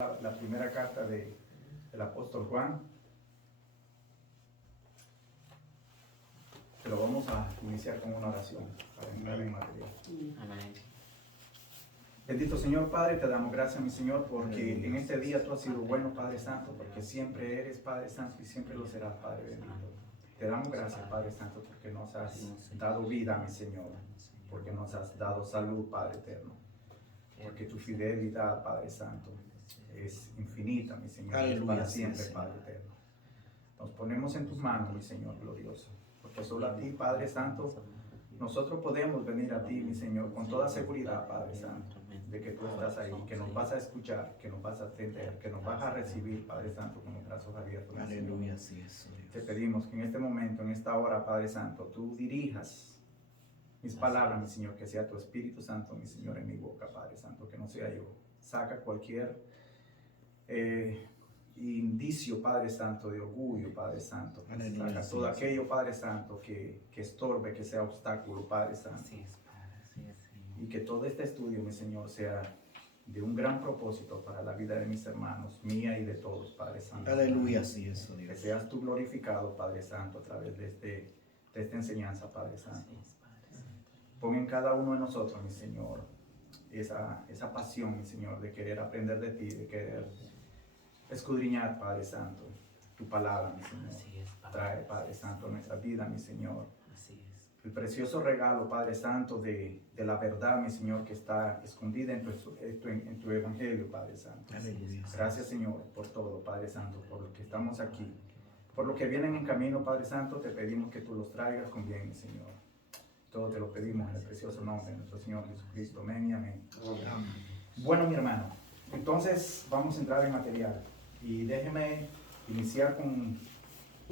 La primera carta del apóstol Juan, pero vamos a iniciar con una oración para entrar en materia. Amén. Bendito Señor Padre, te damos gracias, mi Señor, porque en este día tú has sido bueno, Padre Santo, porque siempre eres Padre Santo y siempre lo serás, Padre bendito. Te damos gracias, Padre Santo, porque nos has dado vida, mi Señor, porque nos has dado salud, Padre eterno, porque tu fidelidad, Padre Santo, es infinita, mi Señor, es para siempre, Padre eterno. Nos ponemos en tus manos, mi Señor glorioso, porque solo a ti, Padre Santo, nosotros podemos venir a ti, mi Señor, con toda seguridad, Padre Santo, de que tú estás ahí, que nos vas a escuchar, que nos vas a atender, que nos vas a recibir, Padre Santo, con los brazos abiertos. Aleluya, sí, eso. Te pedimos que en este momento, en esta hora, Padre Santo, tú dirijas mis palabras, mi Señor, que sea tu Espíritu Santo, mi Señor, en mi boca, Padre Santo, que no sea yo. Saca cualquier indicio, Padre Santo, de orgullo, Padre Santo. Aleluya, Saca sí, todo sí. aquello, Padre Santo, que estorbe, que sea obstáculo, Padre Santo. Así es, Padre, así es, Señor. Y que todo este estudio, mi Señor, sea de un gran propósito para la vida de mis hermanos, mía y de todos, Padre Santo. Aleluya, sí, eso, Que Dios. seas tú glorificado, Padre Santo, a través de esta enseñanza, Padre Santo. Así es, Padre Santo. Pon en cada uno de nosotros, mi Señor, esa pasión, mi Señor, de querer aprender de ti, de querer escudriñar, Padre Santo, tu palabra, mi Señor. Así es, Padre. Trae, Padre Santo, a nuestra vida, mi Señor, Así es. el precioso regalo, Padre Santo, de la verdad, mi Señor, que está escondida en tu evangelio, Padre Santo. Aleluya. Gracias, Señor, por todo, Padre Santo, por lo que estamos aquí. Por lo que vienen en camino, Padre Santo, te pedimos que tú los traigas con bien, mi Señor. Todo te lo pedimos en el precioso nombre de nuestro Señor Jesucristo. Amén y amén. Amén. Bueno, mi hermano, entonces vamos a entrar en material. Y déjeme iniciar con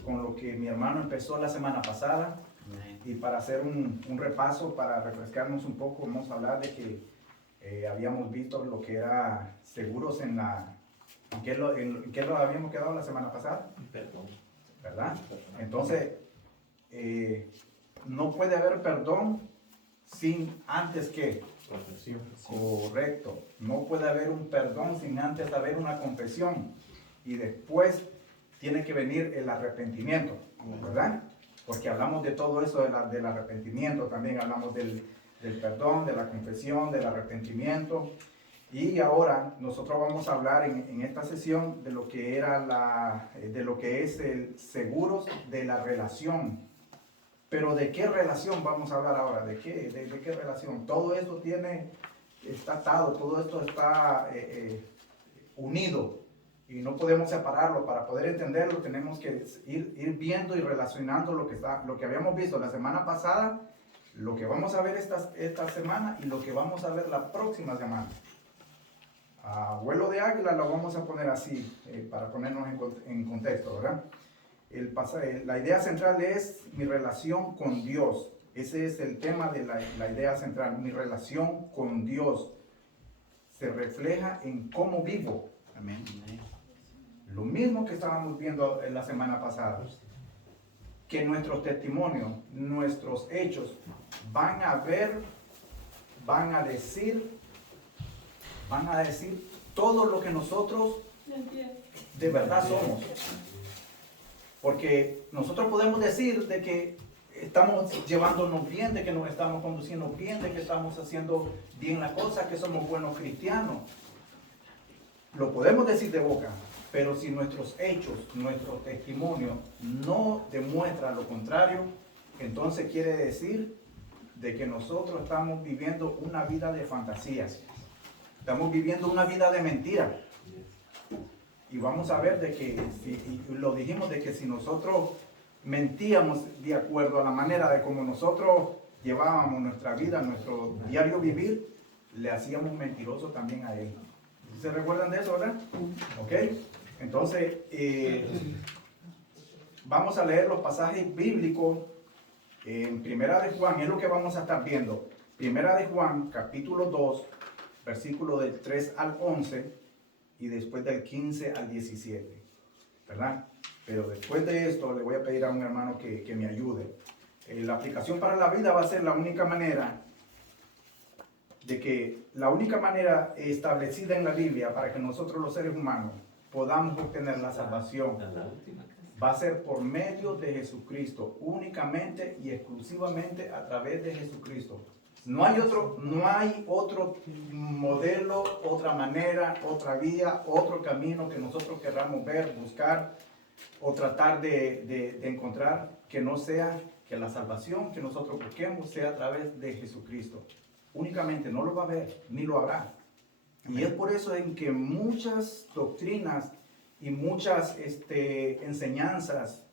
lo que mi hermano empezó la semana pasada. Amén. Y para hacer un repaso, para refrescarnos un poco, vamos a hablar de que habíamos visto lo que era seguros ¿en qué lo habíamos quedado la semana pasada? Perdón. ¿Verdad? Entonces, no puede haber perdón sin antes que. Confesión. Correcto. No puede haber un perdón sin antes haber una confesión. Y después tiene que venir el arrepentimiento, ¿verdad? Porque hablamos de todo eso del arrepentimiento, también hablamos del perdón, de la confesión, del arrepentimiento. Y ahora nosotros vamos a hablar en esta sesión de lo que de lo que es el seguros de la relación. Pero ¿de qué relación vamos a hablar ahora? ¿De qué relación? Todo esto está atado, todo esto está unido y no podemos separarlo. Para poder entenderlo tenemos que ir viendo y relacionando lo que habíamos visto la semana pasada, lo que vamos a ver esta semana y lo que vamos a ver la próxima semana. A vuelo de águila lo vamos a poner así, para ponernos en contexto, ¿verdad? La idea central es mi relación con Dios. Ese es el tema de la idea central. Mi relación con Dios se refleja en cómo vivo. Amén. Amén. Lo mismo que estábamos viendo en la semana pasada. Que nuestros testimonios, nuestros hechos van a decir todo lo que nosotros de verdad somos. Porque nosotros podemos decir de que estamos llevándonos bien, de que nos estamos conduciendo bien, de que estamos haciendo bien las cosas, que somos buenos cristianos. Lo podemos decir de boca, pero si nuestros hechos, nuestro testimonio no demuestra lo contrario, entonces quiere decir de que nosotros estamos viviendo una vida de fantasías. Estamos viviendo una vida de mentira. Y vamos a ver de que, y lo dijimos, de que si nosotros mentíamos de acuerdo a la manera de como nosotros llevábamos nuestra vida, nuestro diario vivir, le hacíamos mentiroso también a Él. ¿Se recuerdan de eso, verdad? ¿Ok? Entonces, vamos a leer los pasajes bíblicos en Primera de Juan, es lo que vamos a estar viendo. Primera de Juan, capítulo 2, versículo del 3 al 11. Y después del 15 al 17, ¿verdad? Pero después de esto le voy a pedir a un hermano que me ayude. La aplicación para la vida va a ser la única manera de que la única manera establecida en la Biblia para que nosotros los seres humanos podamos obtener la salvación La última clase. va a ser por medio de Jesucristo, únicamente y exclusivamente a través de Jesucristo. No hay otro modelo, otra manera, otra vía, otro camino que nosotros querramos ver, buscar o tratar de encontrar que no sea que la salvación que nosotros busquemos sea a través de Jesucristo. Únicamente no lo va a ver, ni lo habrá. Y es por eso en que muchas doctrinas y muchas enseñanzas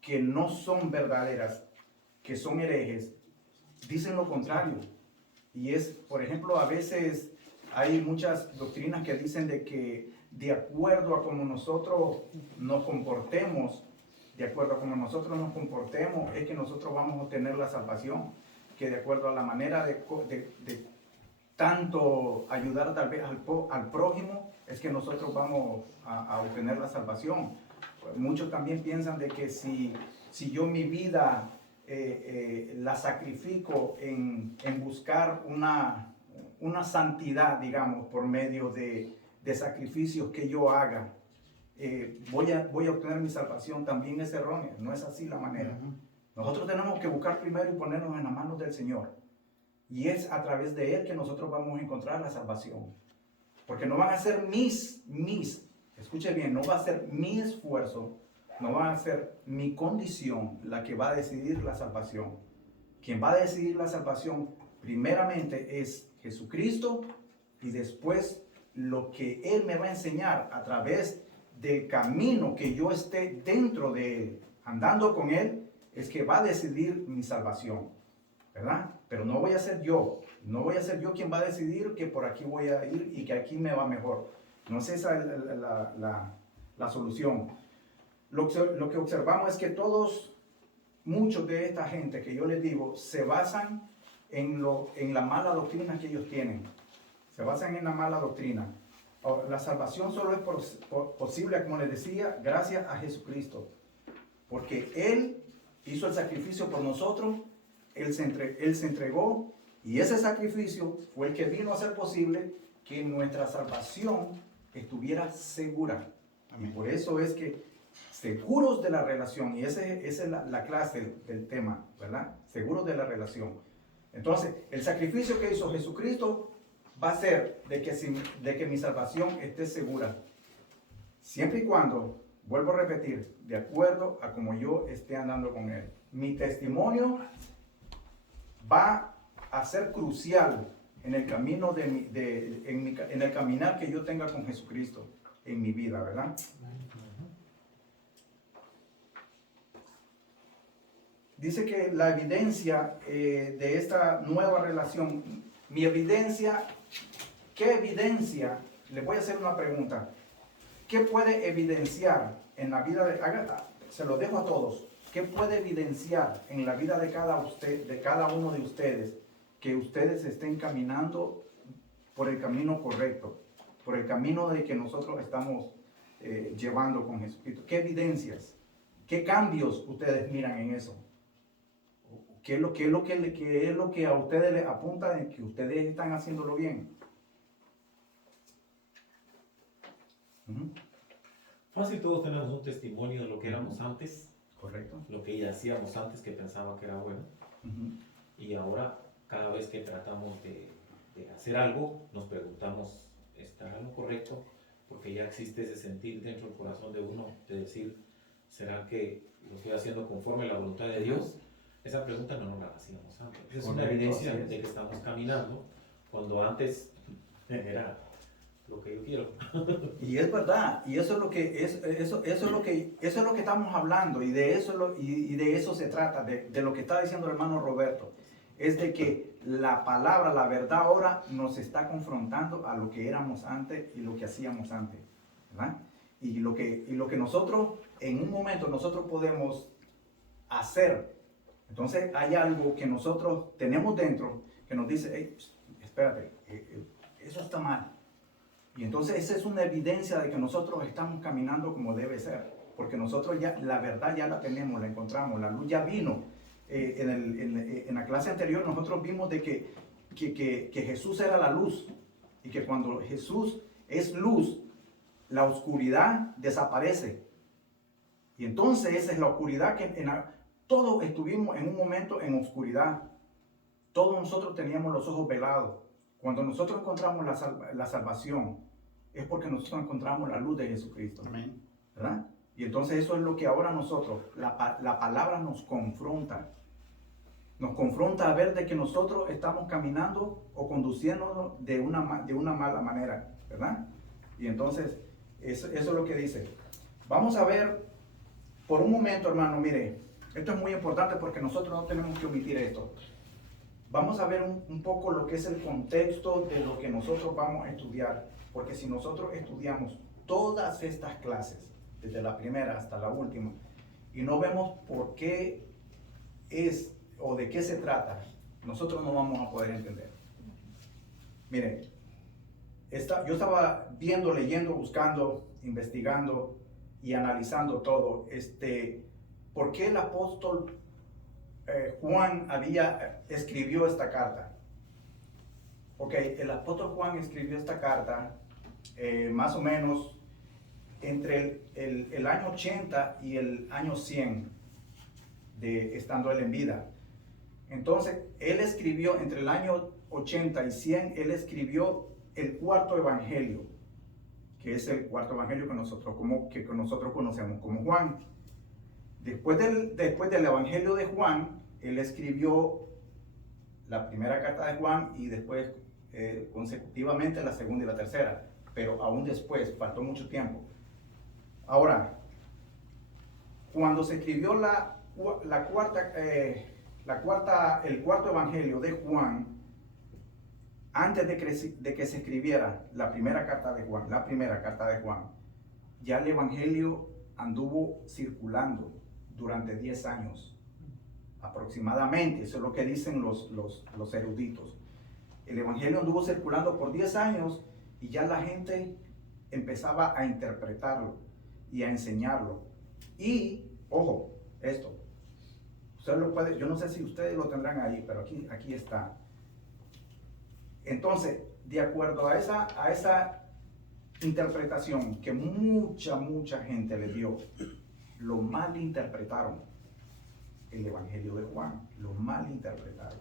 que no son verdaderas, que son herejes, dicen lo contrario. Y es, por ejemplo, a veces hay muchas doctrinas que dicen de que de acuerdo a cómo nosotros nos comportemos, es que nosotros vamos a obtener la salvación, que de acuerdo a la manera de tanto ayudar tal vez al prójimo, es que nosotros vamos a obtener la salvación. Muchos también piensan de que si yo mi vida la sacrifico en buscar una santidad, digamos, por medio de sacrificios que yo haga, voy a obtener mi salvación, también es errónea. No es así la manera. Nosotros tenemos que buscar primero y ponernos en las manos del Señor. Y es a través de Él que nosotros vamos a encontrar la salvación. Porque no van a ser escuche bien, no va a ser mi esfuerzo, no va a ser mi condición la que va a decidir la salvación. Quien va a decidir la salvación primeramente es Jesucristo, y después lo que Él me va a enseñar a través del camino que yo esté dentro de Él, andando con Él, es que va a decidir mi salvación, ¿verdad? Pero no voy a ser yo quien va a decidir que por aquí voy a ir y que aquí me va mejor. No es esa la solución. Lo que observamos es que muchos de esta gente que yo les digo, se basan en la mala doctrina que ellos tienen. Se basan en la mala doctrina. La salvación solo es posible, como les decía, gracias a Jesucristo. Porque Él hizo el sacrificio por nosotros, Él se entregó, y ese sacrificio fue el que vino a hacer posible que nuestra salvación estuviera segura. Y por eso es que seguros de la relación, y esa es la clase del tema, ¿verdad? Seguros de la relación. Entonces, el sacrificio que hizo Jesucristo va a ser de que mi salvación esté segura. Siempre y cuando, vuelvo a repetir, de acuerdo a como yo esté andando con Él. Mi testimonio va a ser crucial en el camino en el caminar que yo tenga con Jesucristo en mi vida, ¿verdad? Dice que la evidencia de esta nueva relación, mi evidencia, ¿qué evidencia? Les voy a hacer una pregunta. ¿Qué puede evidenciar en la vida se lo dejo a todos, ¿qué puede evidenciar en la vida de cada uno de ustedes que ustedes estén caminando por el camino correcto, por el camino de que nosotros estamos llevando con Jesucristo? ¿Qué evidencias, qué cambios ustedes miran en eso? ¿Qué es lo que a ustedes les apunta de que ustedes están haciéndolo bien? Fácil, todos tenemos un testimonio de lo que éramos antes, Correcto. lo que hacíamos antes que pensaba que era bueno, y ahora cada vez que tratamos de hacer algo, nos preguntamos, ¿estará lo correcto? Porque ya existe ese sentir dentro del corazón de uno de decir, ¿será que lo estoy haciendo conforme a la voluntad de Dios? Esa pregunta no nos la hacíamos antes. Es una evidencia de que estamos caminando cuando antes era lo que yo quiero. Y es verdad, y eso es lo que eso es lo que estamos hablando, y de eso se trata, de lo que está diciendo el hermano Roberto, es de que la palabra, la verdad ahora nos está confrontando a lo que éramos antes y lo que hacíamos antes, ¿verdad? Y lo que nosotros en un momento nosotros podemos hacer. Entonces hay algo que nosotros tenemos dentro que nos dice, hey, espérate, eso está mal. Y entonces esa es una evidencia de que nosotros estamos caminando como debe ser, porque nosotros ya la verdad ya la tenemos, la encontramos, la luz ya vino. En la clase anterior nosotros vimos de que que Jesús era la luz y que cuando Jesús es luz, la oscuridad desaparece. Y entonces esa es la oscuridad todos estuvimos en un momento en oscuridad. Todos nosotros teníamos los ojos velados. Cuando nosotros encontramos la salvación, es porque nosotros encontramos la luz de Jesucristo. Amén. ¿Verdad? Y entonces eso es lo que ahora nosotros, la palabra nos confronta. Nos confronta a ver de que nosotros estamos caminando o conduciéndonos de una mala manera, ¿verdad? Y entonces, eso es lo que dice. Vamos a ver, por un momento, hermano, mire, esto es muy importante porque nosotros no tenemos que omitir esto. Vamos a ver un poco lo que es el contexto de lo que nosotros vamos a estudiar, porque si nosotros estudiamos todas estas clases, desde la primera hasta la última, y no vemos por qué es o de qué se trata, nosotros no vamos a poder entender. Mire, yo estaba viendo, leyendo, buscando, investigando y analizando todo, por qué el apóstol Juan escribió esta carta. Ok, el apóstol Juan escribió esta carta más o menos entre el año 80 y el año 100 estando él en vida. Entonces, él escribió entre el año 80 y 100, él escribió el cuarto evangelio, que es el cuarto evangelio que nosotros conocemos como Juan. Después del evangelio de Juan, él escribió la primera carta de Juan y después consecutivamente la segunda y la tercera, pero aún después, faltó mucho tiempo. Ahora, cuando se escribió el cuarto evangelio de Juan, antes de que se escribiera la primera carta de Juan, ya el evangelio anduvo circulando durante 10 años aproximadamente. Eso es lo que dicen los eruditos. El evangelio anduvo circulando por 10 años y ya la gente empezaba a interpretarlo y a enseñarlo. Y, ojo, esto, usted lo puede, yo no sé si ustedes lo tendrán ahí, pero aquí está. Entonces, de acuerdo a esa interpretación que mucha gente le dio, lo malinterpretaron el evangelio de Juan, lo malinterpretaron.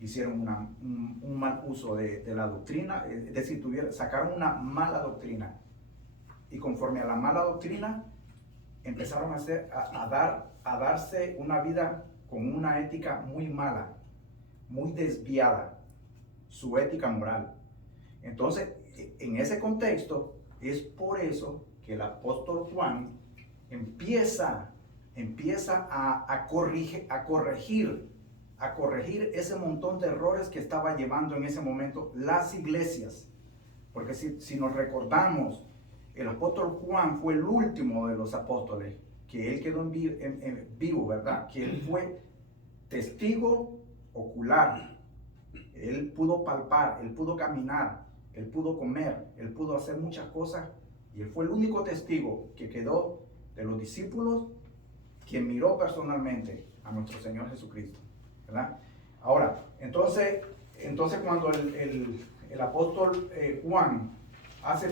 Hicieron un mal uso de la doctrina, es decir, sacaron una mala doctrina. Y conforme a la mala doctrina, empezaron a darse una vida con una ética muy mala, muy desviada, su ética moral. Entonces, en ese contexto, es por eso que el apóstol Juan empieza a corregir ese montón de errores que estaba llevando en ese momento las iglesias. Porque si nos recordamos, el apóstol Juan fue el último de los apóstoles, que él quedó en vivo, ¿verdad? Que él fue testigo ocular. Él pudo palpar, él pudo caminar, él pudo comer, él pudo hacer muchas cosas. Y él fue el único testigo que quedó de los discípulos quien miró personalmente a nuestro Señor Jesucristo, ¿verdad? Ahora, entonces cuando el apóstol Juan hace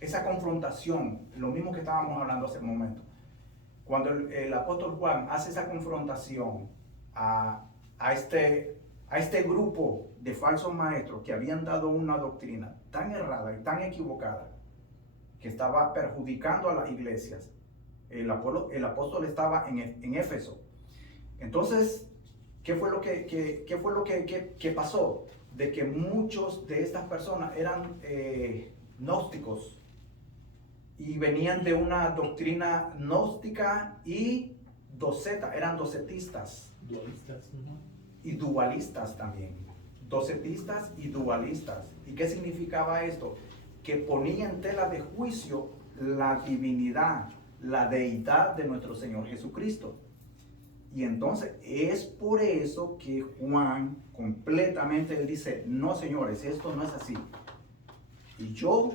esa confrontación, lo mismo que estábamos hablando hace un momento, cuando el apóstol Juan hace esa confrontación a este grupo de falsos maestros que habían dado una doctrina tan errada y tan equivocada que estaba perjudicando a las iglesias, el apóstol estaba en Éfeso. Entonces, ¿qué fue lo que pasó? De que muchos de estas personas eran gnósticos y venían de una doctrina gnóstica y doceta, eran docetistas. Dualistas, ¿no? Y dualistas también. Docetistas y dualistas. ¿Y qué significaba esto? Que ponía en tela de juicio la divinidad, la deidad de nuestro Señor Jesucristo. Y entonces es por eso que Juan completamente él dice, no señores, esto no es así. Y yo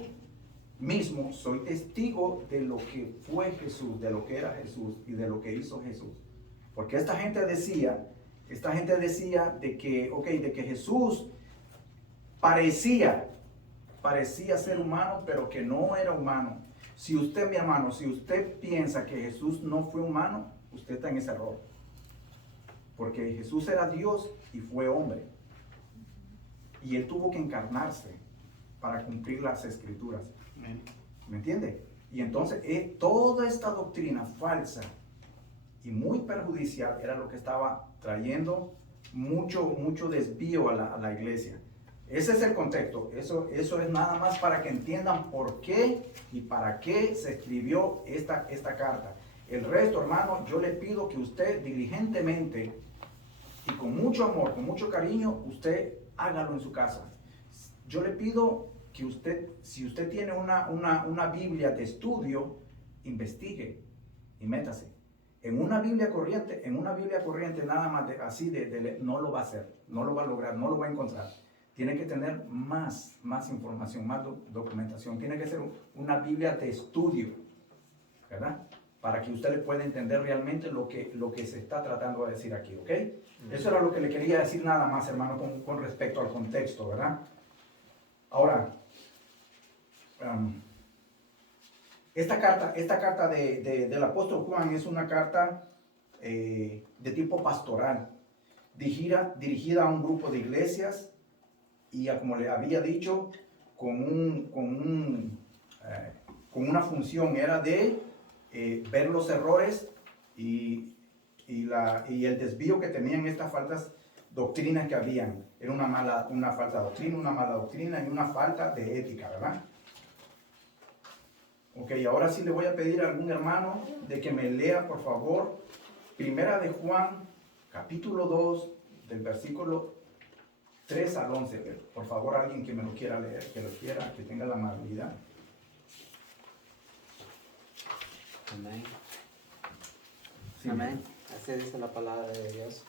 mismo soy testigo de lo que fue Jesús, de lo que era Jesús y de lo que hizo Jesús. Porque esta gente decía esta gente decía de que Jesús parecía ser humano, pero que no era humano. Si usted, mi hermano, si usted piensa que Jesús no fue humano, usted está en ese error. Porque Jesús era Dios y fue hombre. Y él tuvo que encarnarse para cumplir las escrituras. ¿Me entiende? Y entonces toda esta doctrina falsa y muy perjudicial era lo que estaba trayendo mucho desvío a la iglesia. Ese es el contexto. Eso es nada más para que entiendan por qué y para qué se escribió esta carta. El resto, hermano, yo le pido que usted diligentemente y con mucho amor, con mucho cariño, usted hágalo en su casa. Yo le pido que usted, si usted tiene una Biblia de estudio, investigue y métase. En una Biblia corriente nada más no lo va a hacer, no lo va a lograr, no lo va a encontrar. Tiene que tener más información, más documentación. Tiene que ser una Biblia de estudio, ¿verdad? Para que usted le pueda entender realmente lo que se está tratando de decir aquí, ¿ok? Eso era lo que le quería decir nada más, hermano, con respecto al contexto, ¿verdad? Ahora, esta carta del apóstol Juan es una carta de tipo pastoral, dirigida a un grupo de iglesias y como le había dicho, con una función era de ver los errores y el desvío que tenían estas falsas doctrinas que habían. Era una falsa doctrina, una mala doctrina y una falta de ética, ¿verdad? Ok, ahora sí le voy a pedir a algún hermano de que me lea, por favor, Primera de Juan, capítulo 2, del versículo 3 al 11. Por favor, alguien que me lo quiera leer, que tenga la amabilidad. Amén. Sí. Amén. Así dice la palabra de Dios.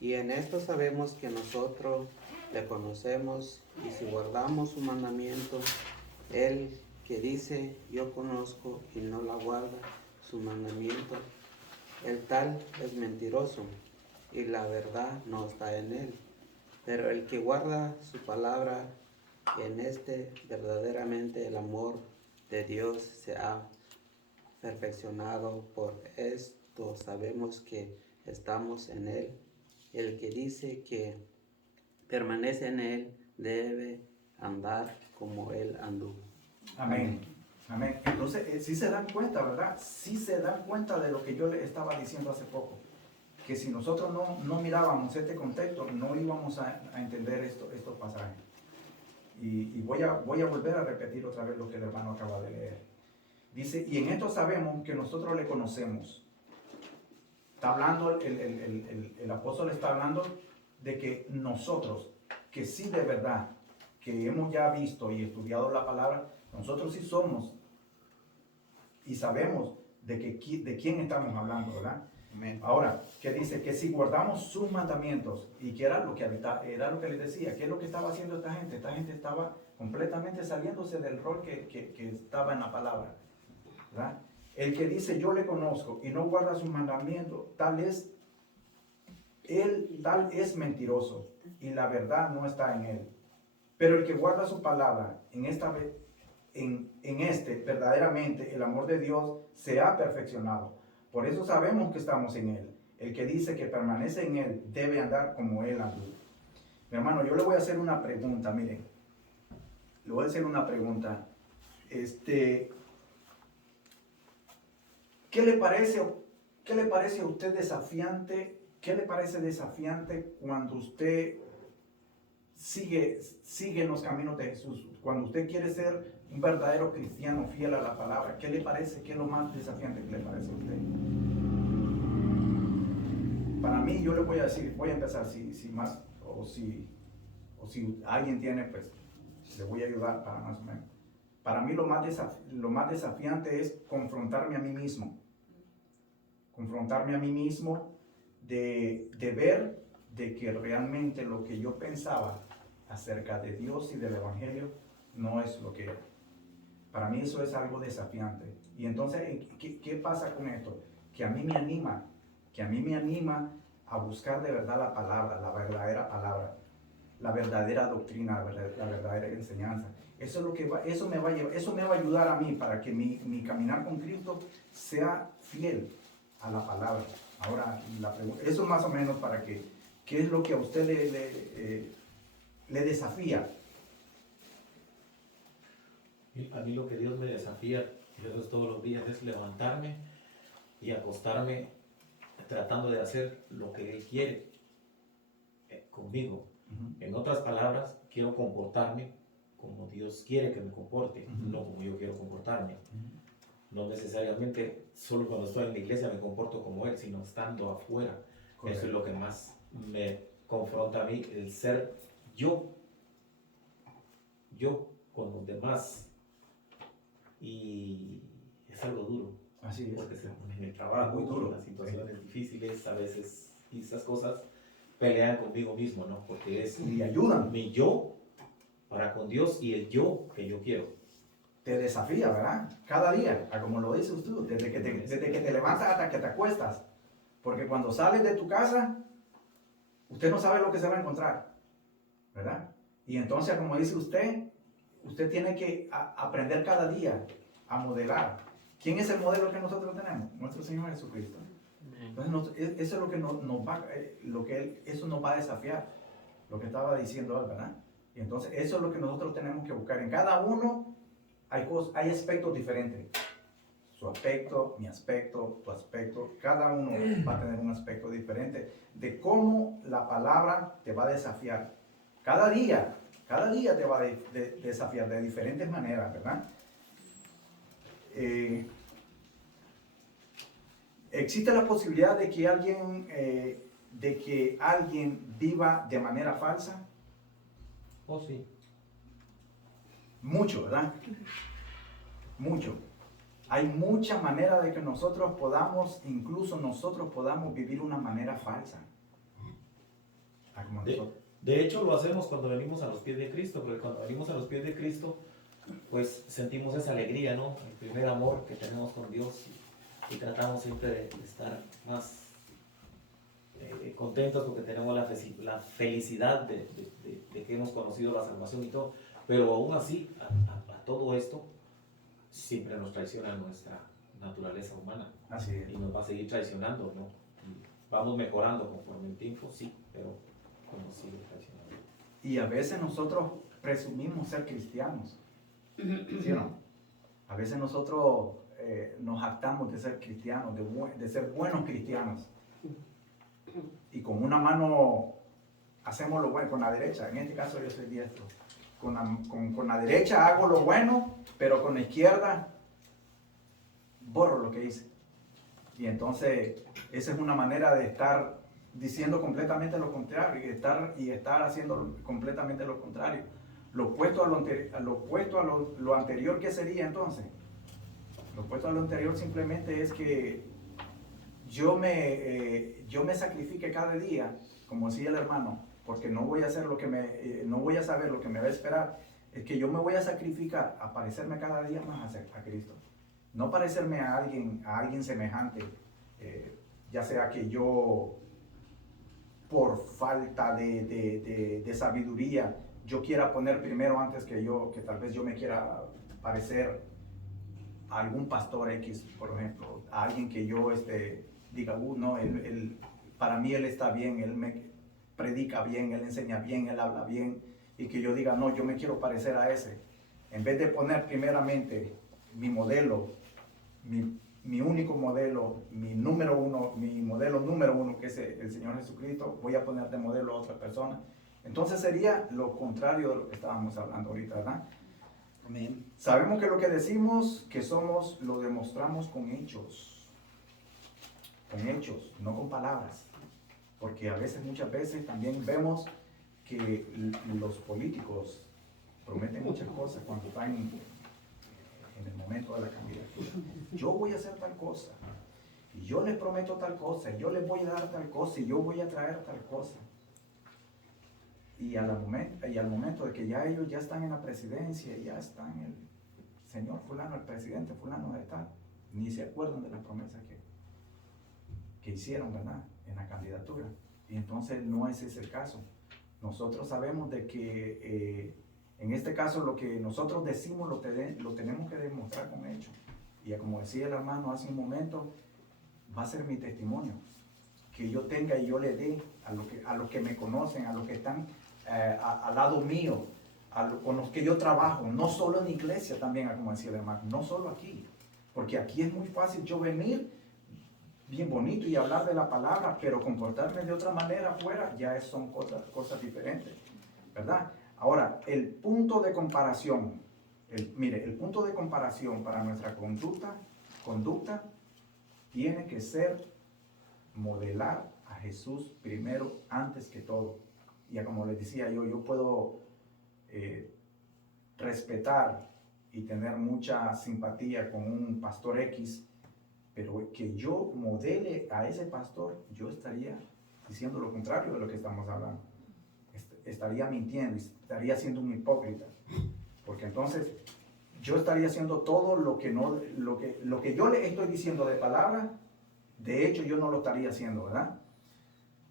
Y en esto sabemos que nosotros le conocemos y si guardamos su mandamiento, el que dice yo conozco y no la guarda su mandamiento, el tal es mentiroso y la verdad no está en él. Pero el que guarda su palabra, en este verdaderamente el amor de Dios se ha perfeccionado. Por esto sabemos que estamos en él. El que dice que permanece en él debe andar como él anduvo. Amén. Amén. Entonces, sí se dan cuenta, ¿verdad? Sí se dan cuenta de lo que yo le estaba diciendo hace poco. Que si nosotros no mirábamos este contexto, no íbamos a entender estos pasajes. Y voy a volver a repetir otra vez lo que el hermano acaba de leer. Dice, y en esto sabemos que nosotros le conocemos. Está hablando, el apóstol está hablando de que nosotros, que sí de verdad, que hemos ya visto y estudiado la palabra, nosotros sí somos y sabemos de quién estamos hablando, ¿verdad? Amén. Ahora, que dice que si guardamos sus mandamientos, y que era lo que les decía, ¿qué es lo que estaba haciendo esta gente? Esta gente estaba completamente saliéndose del rol que estaba en la palabra, ¿verdad? El que dice yo le conozco y no guarda sus mandamientos, tal es mentiroso y la verdad no está en él. Pero el que guarda su palabra, verdaderamente el amor de Dios se ha perfeccionado. Por eso sabemos que estamos en él. El que dice que permanece en él debe andar como él anduvo. Mi hermano, yo le voy a hacer una pregunta, miren. Le voy a hacer una pregunta. ¿Qué le parece a usted desafiante? ¿Qué le parece desafiante cuando usted sigue en los caminos de Jesús? Cuando usted quiere ser un verdadero cristiano fiel a la palabra, ¿qué le parece? ¿Qué es lo más desafiante que le parece a usted? Para mí, yo le voy a decir, voy a empezar si alguien tiene, pues le voy a ayudar para más o menos. Para mí lo más desafiante es confrontarme a mí mismo. Confrontarme a mí mismo de ver de que realmente lo que yo pensaba acerca de Dios y del Evangelio no es lo que era. Para mí eso es algo desafiante. Y entonces, ¿qué pasa con esto? Que a mí me anima que a mí me anima a buscar de verdad la palabra, la verdadera doctrina, la verdadera enseñanza. Eso es lo que eso me va a llevar, eso me va a ayudar a mí para que mi caminar con Cristo sea fiel a la palabra. Ahora, eso es más o menos para que, ¿qué es lo que a usted le desafía? A mí lo que Dios me desafía, y eso es todos los días, es levantarme y acostarme tratando de hacer lo que Él quiere conmigo. En otras palabras, quiero comportarme como Dios quiere que me comporte, no como yo quiero comportarme. No necesariamente solo cuando estoy en la iglesia me comporto como Él, sino estando afuera. Correcto. Eso es lo que más me confronta a mí, el ser yo con los demás. Y es algo duro. Así es. Porque en el trabajo, muy duro, en las situaciones difíciles, a veces, y esas cosas pelean conmigo mismo, ¿no? Porque es y ayudan. Mi yo para con Dios y el yo que yo quiero. Te desafía, ¿verdad? Cada día, como lo dices tú, desde que te levantas hasta que te acuestas. Porque cuando sales de tu casa, usted no sabe lo que se va a encontrar, ¿verdad? Y entonces, como dice usted tiene que aprender cada día a modelar. ¿Quién es el modelo que nosotros tenemos? Nuestro Señor Jesucristo. Entonces, eso es lo que eso nos va a desafiar, lo que estaba diciendo él, ¿verdad? Y entonces, eso es lo que nosotros tenemos que buscar. En cada uno hay aspectos diferentes. Su aspecto, mi aspecto, tu aspecto. Cada uno va a tener un aspecto diferente de cómo la palabra te va a desafiar. Cada día te va a desafiar de diferentes maneras, ¿verdad? ¿Existe la posibilidad de que alguien viva de manera falsa? Oh, sí. Mucho, ¿verdad? Mucho. Hay muchas maneras de que incluso nosotros podamos vivir una manera falsa. De hecho, lo hacemos cuando venimos a los pies de Cristo, porque cuando venimos a los pies de Cristo, pues sentimos esa alegría, ¿no? El primer amor que tenemos con Dios y tratamos siempre de estar más contentos porque tenemos la felicidad de que hemos conocido la salvación y todo, pero aún así, a todo esto, siempre nos traiciona nuestra naturaleza humana. Así es. Y nos va a seguir traicionando, ¿no? Y vamos mejorando conforme el tiempo, sí, pero nos sigue traicionando. Y a veces nosotros presumimos ser cristianos, ¿sí o no? A veces nosotros nos jactamos de ser cristianos, de ser buenos cristianos. Y con una mano hacemos lo bueno, con la derecha, en este caso yo soy diestro. Con la derecha hago lo bueno, pero con la izquierda borro lo que hice. Y entonces esa es una manera de estar diciendo completamente lo contrario y estar haciendo completamente lo contrario. Lo opuesto a lo anterior, ¿qué sería entonces? Lo opuesto a lo anterior simplemente es que yo me sacrifique cada día, como decía el hermano, porque no voy a hacer no voy a saber lo que me va a esperar. Es que yo me voy a sacrificar a parecerme cada día más a Cristo. No parecerme a alguien semejante, ya sea que yo, por falta de sabiduría, yo quiera poner primero antes que tal vez yo me quiera parecer a algún pastor X, por ejemplo, a alguien que yo diga, no, para mí él está bien, él me predica bien, él enseña bien, él habla bien, y que yo diga, no, yo me quiero parecer a ese. En vez de poner primeramente mi modelo, mi único modelo, mi modelo número uno, que es el Señor Jesucristo, voy a poner de modelo a otra persona. Entonces sería lo contrario de lo que estábamos hablando ahorita, ¿verdad? Amén. Sabemos que lo que decimos que somos, lo demostramos con hechos, no con palabras. Porque muchas veces también vemos que los políticos prometen muchas cosas cuando están en el momento de la candidatura. Yo voy a hacer tal cosa, y yo les prometo tal cosa, y yo les voy a dar tal cosa, y yo voy a traer tal cosa. Y al momento de que ya ellos ya están en la presidencia, ya están el señor fulano, el presidente fulano de tal, ni se acuerdan de las promesas que que hicieron, ¿verdad? En la candidatura. Y entonces no ese es el caso. Nosotros sabemos de que en este caso lo que nosotros decimos lo tenemos que demostrar con hechos. Y como decía el hermano hace un momento, va a ser mi testimonio. Que yo tenga y yo le dé a los que me conocen, a los que están al lado mío, con los que yo trabajo, no solo en la iglesia también, como decía el hermano, no solo aquí. Porque aquí es muy fácil yo venir bien bonito y hablar de la palabra, pero comportarme de otra manera afuera ya son cosas diferentes, ¿verdad? Ahora, el punto de comparación, el punto de comparación para nuestra conducta tiene que ser modelar a Jesús primero antes que todo. Y como les decía yo puedo respetar y tener mucha simpatía con un pastor X, pero que yo modele a ese pastor, yo estaría diciendo lo contrario de lo que estamos hablando. Estaría mintiendo, estaría siendo un hipócrita. Porque entonces yo estaría haciendo todo lo que yo le estoy diciendo de palabra, de hecho yo no lo estaría haciendo, ¿verdad?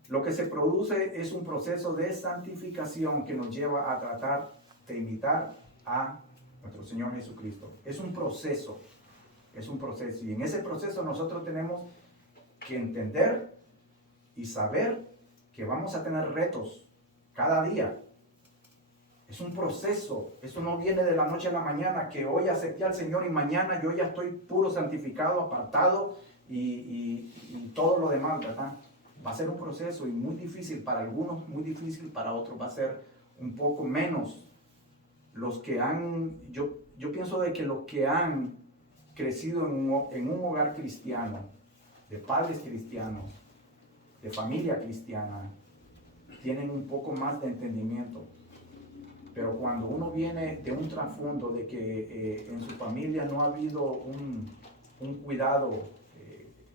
Lo que se produce es un proceso de santificación que nos lleva a tratar de imitar a nuestro Señor Jesucristo. Es un proceso. Y en ese proceso nosotros tenemos que entender y saber que vamos a tener retos cada día. Es un proceso. Eso no viene de la noche a la mañana, que hoy acepté al Señor y mañana yo ya estoy puro santificado, apartado y todo lo demás, ¿verdad? Va a ser un proceso y muy difícil para algunos, muy difícil para otros. Va a ser un poco menos. Los que yo pienso de que los que han crecido en un hogar cristiano, de padres cristianos, de familia cristiana, tienen un poco más de entendimiento. Pero cuando uno viene de un trasfondo de que en su familia no ha habido un cuidado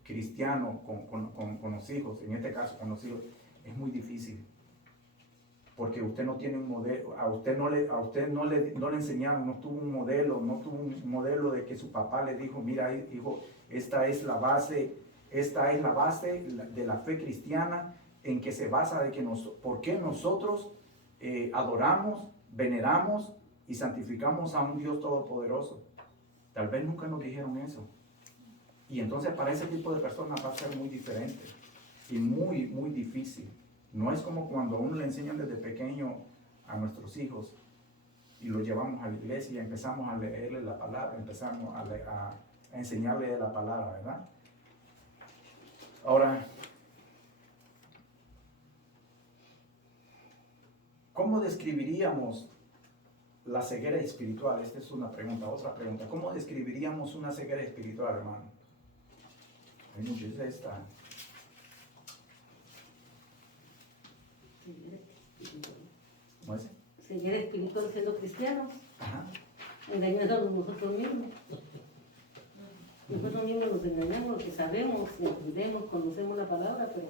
cristiano con los hijos, en este caso con los hijos, es muy difícil. Porque usted no tiene un modelo, a usted no le enseñaron, no tuvo un modelo de que su papá le dijo, mira hijo, esta es la base de la fe cristiana, en que se basa de que por qué nosotros adoramos, veneramos y santificamos a un Dios todopoderoso. Tal vez nunca nos dijeron eso. Y entonces para ese tipo de personas va a ser muy diferente y muy, muy difícil. No es como cuando a uno le enseñan desde pequeño a nuestros hijos y los llevamos a la iglesia y empezamos a leerle la palabra, empezamos a enseñarle la palabra, ¿verdad? Ahora, ¿cómo describiríamos la ceguera espiritual? Esta es una pregunta, otra pregunta. ¿Cómo describiríamos una ceguera espiritual, hermano? Hay muchos de esta. ¿Cómo es? Ceguera espiritual siendo cristianos, Ajá. engañándonos nosotros mismos. Nosotros mismos nos engañamos, que sabemos, entendemos, conocemos la palabra, pero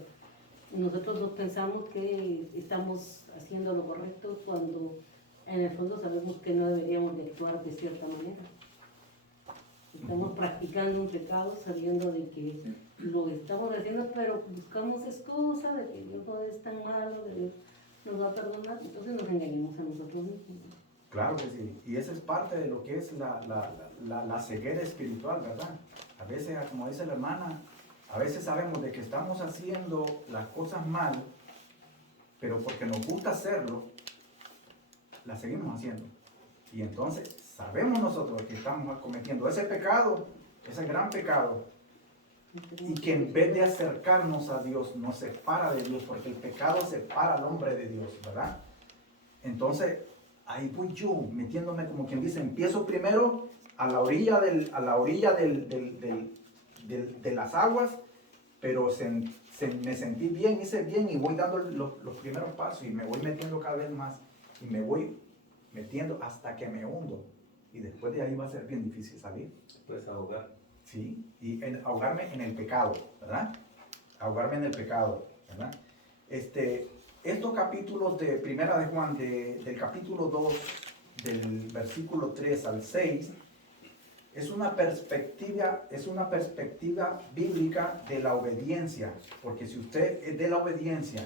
nosotros no pensamos que estamos haciendo lo correcto cuando en el fondo sabemos que no deberíamos de actuar de cierta manera. Estamos practicando un pecado sabiendo de que lo estamos haciendo, pero buscamos excusa de que Dios no es tan malo, de que nos va a perdonar, entonces nos engañamos a nosotros mismos. Claro que sí, y esa es parte de lo que es la ceguera espiritual, ¿verdad? A veces, como dice la hermana, a veces sabemos de que estamos haciendo las cosas mal, pero porque nos gusta hacerlo, las seguimos haciendo. Y entonces sabemos nosotros que estamos cometiendo ese pecado, ese gran pecado, y que en vez de acercarnos a Dios, nos separa de Dios, porque el pecado separa al hombre de Dios, ¿verdad? Entonces, ahí voy yo, metiéndome como quien dice, empiezo primero a la orilla de las aguas, pero me sentí bien, hice bien y voy dando los primeros pasos y me voy metiendo cada vez más y me voy metiendo hasta que me hundo. Y después de ahí va a ser bien difícil salir. Puedes ahogar. Sí, y ahogarme en el pecado, ¿verdad? Ahogarme en el pecado, ¿verdad? Estos capítulos de Primera de Juan, del capítulo 2, del versículo 3 al 6, es una perspectiva bíblica de la obediencia, porque si usted es de la obediencia,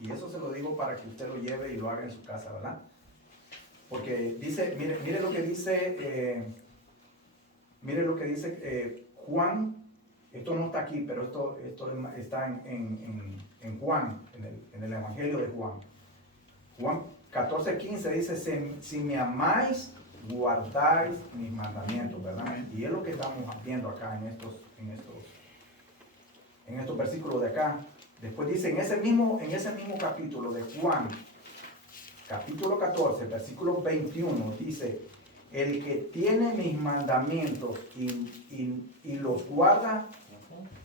y eso se lo digo para que usted lo lleve y lo haga en su casa, ¿verdad? Porque dice, mire lo que dice, Juan, esto no está aquí, pero esto está en Juan, en el Evangelio de Juan. Juan 14:15 dice, si me amáis, guardáis mis mandamientos, ¿verdad? Y es lo que estamos viendo acá en estos versículos de acá. Después dice, en ese mismo capítulo de Juan, capítulo 14, versículo 21, dice, el que tiene mis mandamientos y los guarda,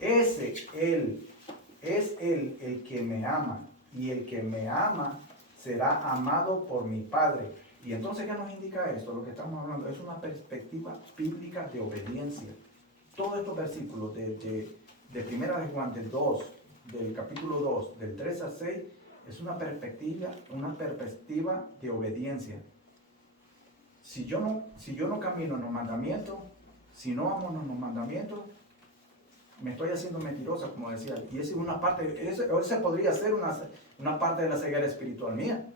ese es el que me ama, y el que me ama será amado por mi Padre. Y entonces, ¿qué nos indica esto? Lo que estamos hablando es una perspectiva bíblica de obediencia. Todos estos versículos de Primera de Juan, del capítulo 2, del 3 al 6, es una perspectiva de obediencia. Si yo no camino en los mandamientos, si no amo en los mandamientos, me estoy haciendo mentirosa, como decía. Y esa es una parte, esa podría ser una parte de la ceguera espiritual mía.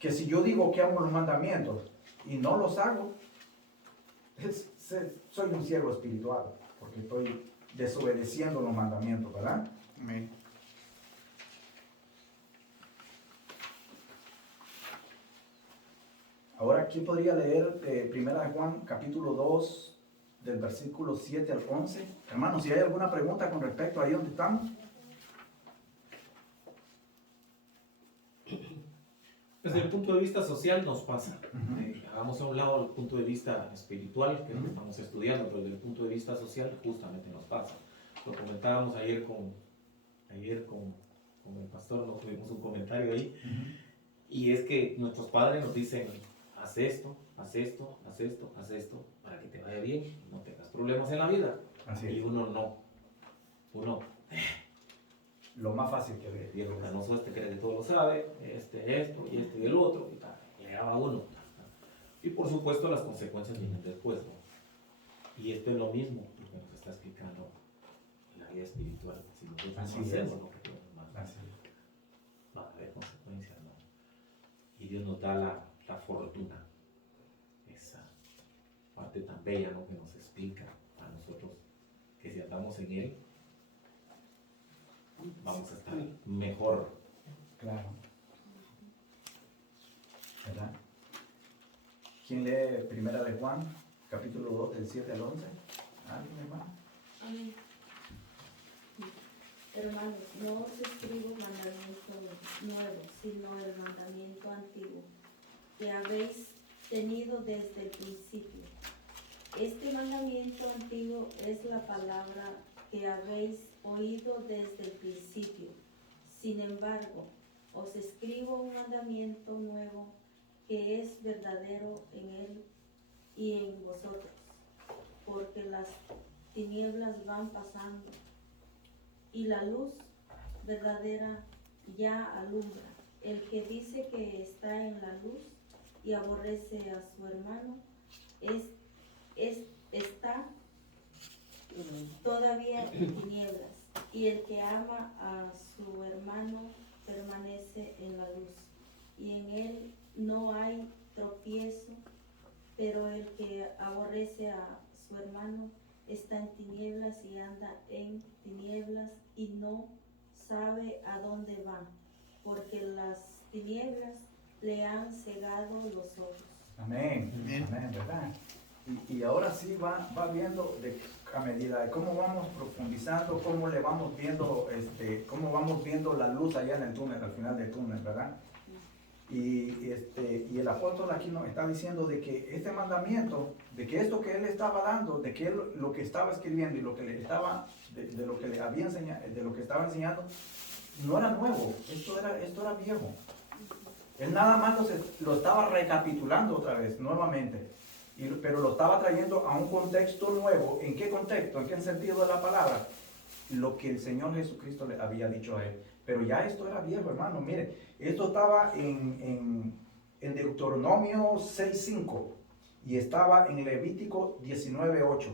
Que si yo digo que amo los mandamientos y no los hago, soy un siervo espiritual, porque estoy desobedeciendo los mandamientos, ¿verdad? Amén. Ahora, ¿quién podría leer Primera de Juan, capítulo 2, del versículo 7 al 11? Hermanos, si hay alguna pregunta con respecto a ahí donde estamos. Desde el punto de vista social nos pasa. Hagamos a un lado el punto de vista espiritual, que es lo que estamos estudiando, pero desde el punto de vista social justamente nos pasa. Lo comentábamos ayer con el pastor, nos tuvimos un comentario ahí, y es que nuestros padres nos dicen, haz esto, haz esto, haz esto, haz esto, para que te vaya bien, no tengas problemas en la vida. Así es. Y uno no. Lo más fácil que ve. Viejo canoso este cree que todo lo sabe, esto y el otro, y tal, le daba uno. Y por supuesto las consecuencias vienen después, ¿no? Y esto es lo mismo, lo que nos está explicando la vida espiritual. Si nosotros no hacemos lo que tenemos más, va a haber consecuencias, ¿no? Y Dios nos da la fortuna, esa parte tan bella, ¿no? Que nos explica a nosotros que si andamos en Él, vamos a estar mejor. Claro. ¿Verdad? ¿Quién lee Primera de Juan, capítulo 2, del 7 al 11? ¿Alguien, hermano? Amén. Hermanos, no os escribo mandamiento nuevo, sino el mandamiento antiguo, que habéis tenido desde el principio. Este mandamiento antiguo es la palabra que habéis oído desde el principio. Sin embargo, os escribo un mandamiento nuevo que es verdadero en él y en vosotros, porque las tinieblas van pasando y la luz verdadera ya alumbra. El que dice que está en la luz y aborrece a su hermano está todavía en tinieblas, y el que ama a su hermano permanece en la luz, y en él no hay tropiezo, pero el que aborrece a su hermano está en tinieblas y anda en tinieblas y no sabe a dónde va, porque las tinieblas le han cegado los ojos. Amén. Amén, ¿verdad? Y ahora sí va viendo a medida de cómo vamos profundizando, cómo le vamos viendo, cómo vamos viendo la luz allá en el túnel, al final del túnel, ¿verdad? Y el apóstol aquí nos está diciendo de que este mandamiento, de que esto que él estaba dando, de que él lo que estaba escribiendo y lo que le estaba, de lo que le había enseñado, de lo que estaba enseñando, no era nuevo, esto era viejo. Él nada más lo estaba recapitulando otra vez, nuevamente. Pero lo estaba trayendo a un contexto nuevo. ¿En qué contexto? ¿En qué sentido de la palabra? Lo que el Señor Jesucristo le había dicho a él. Pero ya esto era viejo, hermano. Mire, esto estaba en Deuteronomio 6:5. y estaba en Levítico 19:8.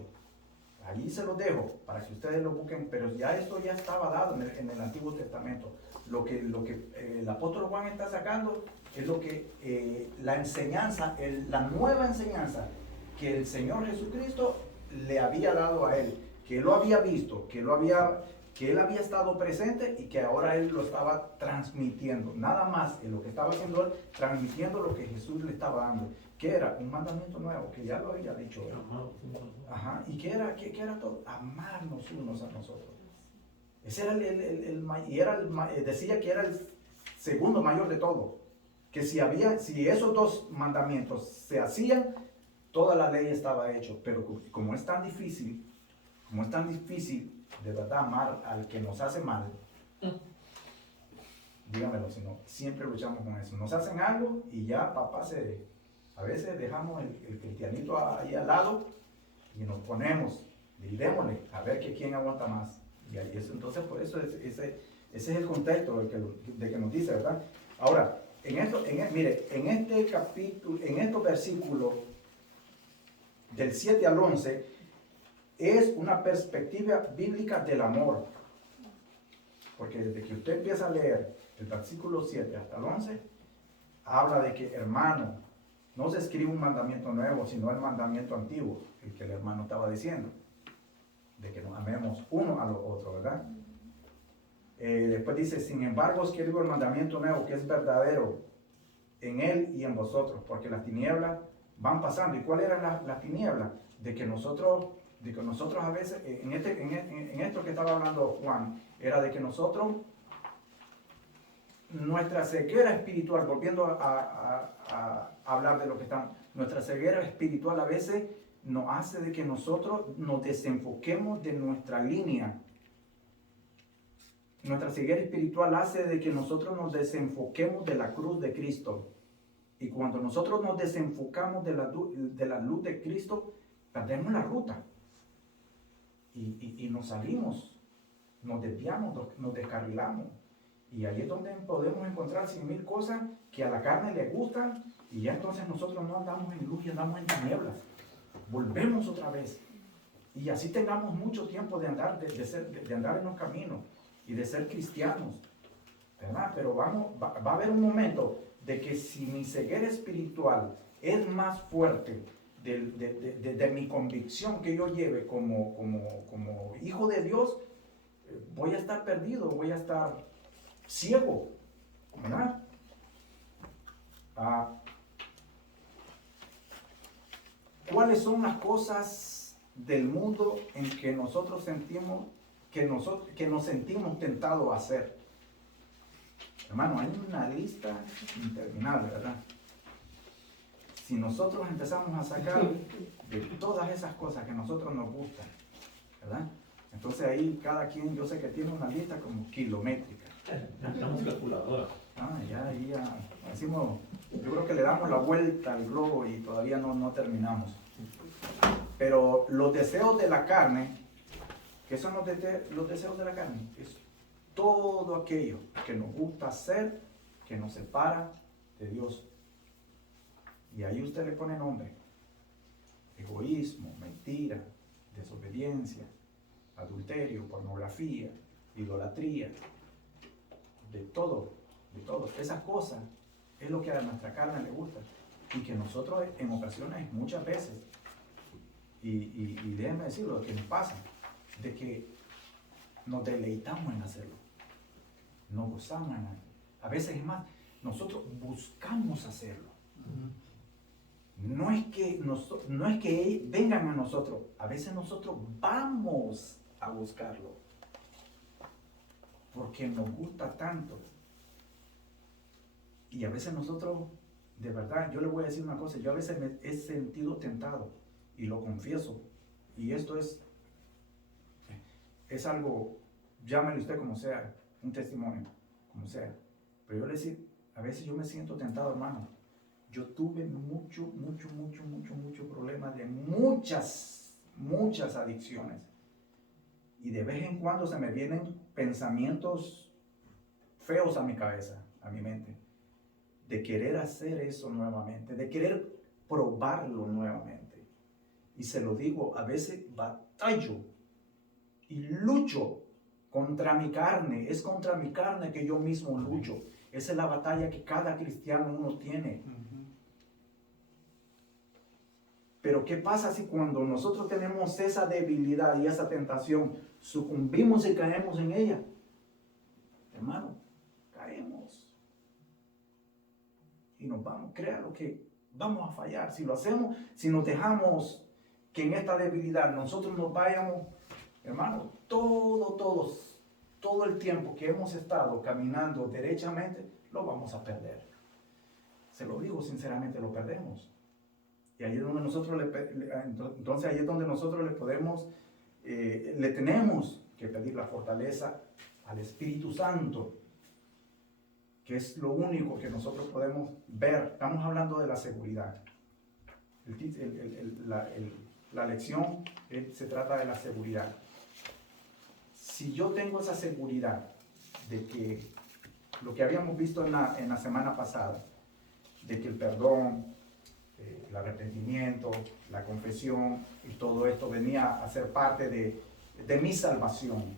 Allí se los dejo para que ustedes lo busquen, pero ya esto ya estaba dado en el Antiguo Testamento. Lo que el apóstol Juan está sacando es lo que la enseñanza, la nueva enseñanza que el Señor Jesucristo le había dado a él, que él lo había visto, que él había estado presente y que ahora él lo estaba transmitiendo. Nada más en lo que estaba haciendo él, transmitiendo lo que Jesús le estaba dando. Que era un mandamiento nuevo, que ya lo había dicho él. Ajá, y que era todo, amarnos unos a nosotros. Ese era decía que era el segundo mayor de todo. Que si esos dos mandamientos se hacían, toda la ley estaba hecho. Pero como es tan difícil de verdad amar al que nos hace mal, dígamelo, si no, siempre luchamos con eso. Nos hacen algo y ya a veces dejamos el cristianito ahí al lado y nos ponemos, y démosle, a ver quién aguanta más. Y ahí entonces, por eso ese es el contexto de que nos dice, ¿verdad? Ahora, mire, en este capítulo, en estos versículos del 7 al 11, es una perspectiva bíblica del amor. Porque desde que usted empieza a leer el versículo 7 hasta el 11, habla de que, hermano, no se escribe un mandamiento nuevo, sino el mandamiento antiguo, el que el hermano estaba diciendo, de que nos amemos uno a los otros, ¿verdad? Después dice, sin embargo, escribo el mandamiento nuevo, que es verdadero en él y en vosotros, porque las tinieblas van pasando. ¿Y cuál era la tiniebla? De que nosotros a veces, en esto que estaba hablando Juan, era de que nosotros, nuestra ceguera espiritual, volviendo a hablar de lo que estamos, nuestra ceguera espiritual a veces nos hace de que nosotros nos desenfoquemos de nuestra línea. Nuestra ceguera espiritual hace de que nosotros nos desenfoquemos de la cruz de Cristo. Y cuando nosotros nos desenfocamos de la luz de Cristo, perdemos la ruta. Y nos salimos, nos desviamos, nos descarrilamos. Y ahí es donde podemos encontrar 100,000 cosas que a la carne le gustan, y ya entonces nosotros no andamos en luz y andamos en tinieblas. Volvemos otra vez. Y así tengamos mucho tiempo de andar, de andar en los caminos y de ser cristianos, ¿verdad? Pero va a haber un momento de que si mi ceguera espiritual es más fuerte de mi convicción que yo lleve como hijo de Dios, voy a estar perdido, voy a estar ciego, ¿verdad? ¿Cuáles son las cosas del mundo en que nosotros sentimos que nos sentimos tentados a hacer? Hermano, hay una lista interminable, ¿verdad? Si nosotros empezamos a sacar de todas esas cosas que a nosotros nos gustan, ¿verdad? Entonces ahí cada quien, yo sé que tiene una lista como kilométrica. Estamos calculadora. Ya decimos, yo creo que le damos la vuelta al globo y todavía no terminamos. Pero los deseos de la carne, ¿qué son los deseos de la carne? Es todo aquello que nos gusta hacer, que nos separa de Dios. Y ahí usted le pone nombre: egoísmo, mentira, desobediencia, adulterio, pornografía, idolatría, de todo. Esas cosas es lo que a nuestra carne le gusta, y que nosotros en ocasiones, muchas veces, y déjenme decirlo, lo que nos pasa, de que nos deleitamos en hacerlo, nos gozamos en hacerlo. A veces es más, nosotros buscamos hacerlo. No es que vengan a nosotros, a veces nosotros vamos a buscarlo, porque nos gusta tanto. Y a veces nosotros, de verdad, yo le voy a decir una cosa, yo a veces me he sentido tentado, y lo confieso, y esto es algo, llámele usted como sea, un testimonio, como sea, pero yo le decir, a veces yo me siento tentado, hermano. Yo tuve mucho problema de muchas adicciones, y de vez en cuando se me vienen pensamientos feos a mi cabeza, a mi mente, de querer hacer eso nuevamente, de querer probarlo nuevamente. Y se lo digo, a veces batallo y lucho contra mi carne. Es contra mi carne que yo mismo lucho. Esa es la batalla que cada cristiano uno tiene. Pero ¿qué pasa si cuando nosotros tenemos esa debilidad y esa tentación, sucumbimos y caemos en ella? Hermano, caemos. Y nos vamos, créalo que vamos a fallar. Si lo hacemos, si nos dejamos que en esta debilidad nosotros nos vayamos, hermano, todo el tiempo que hemos estado caminando derechamente, lo vamos a perder. Se lo digo sinceramente, lo perdemos. Y ahí es donde nosotros entonces ahí es donde nosotros le podemos, le tenemos que pedir la fortaleza al Espíritu Santo, que es lo único que nosotros podemos ver. Estamos hablando de la seguridad. La lección se trata de la seguridad. Si yo tengo esa seguridad de que lo que habíamos visto en la semana pasada, de que el perdón, el arrepentimiento, la confesión y todo esto venía a ser parte de mi salvación,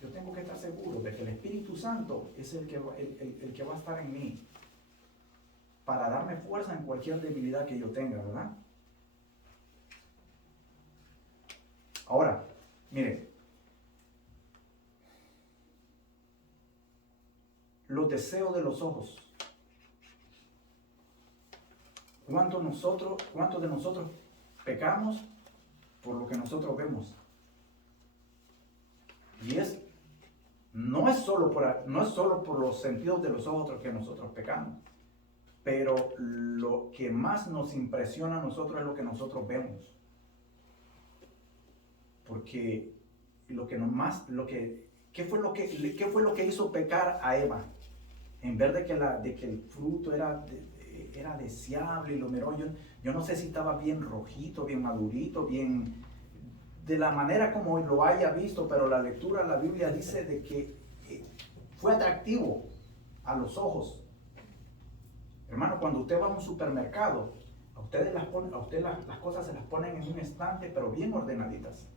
yo tengo que estar seguro de que el Espíritu Santo es el que va a estar en mí para darme fuerza en cualquier debilidad que yo tenga, ¿verdad? Ahora, mire, los deseos de los ojos. ¿Cuántos de nosotros pecamos por lo que nosotros vemos? Y no es solo por los sentidos de los ojos que nosotros pecamos, pero lo que más nos impresiona a nosotros es lo que nosotros vemos. Porque ¿qué fue lo que hizo pecar a Eva? En vez de que el fruto era deseable y lo miró, yo no sé si estaba bien rojito, bien madurito, bien de la manera como lo haya visto, pero la lectura de la Biblia dice de que fue atractivo a los ojos. Hermano, cuando usted va a un supermercado, a usted las cosas se las ponen en un estante, pero bien ordenaditas.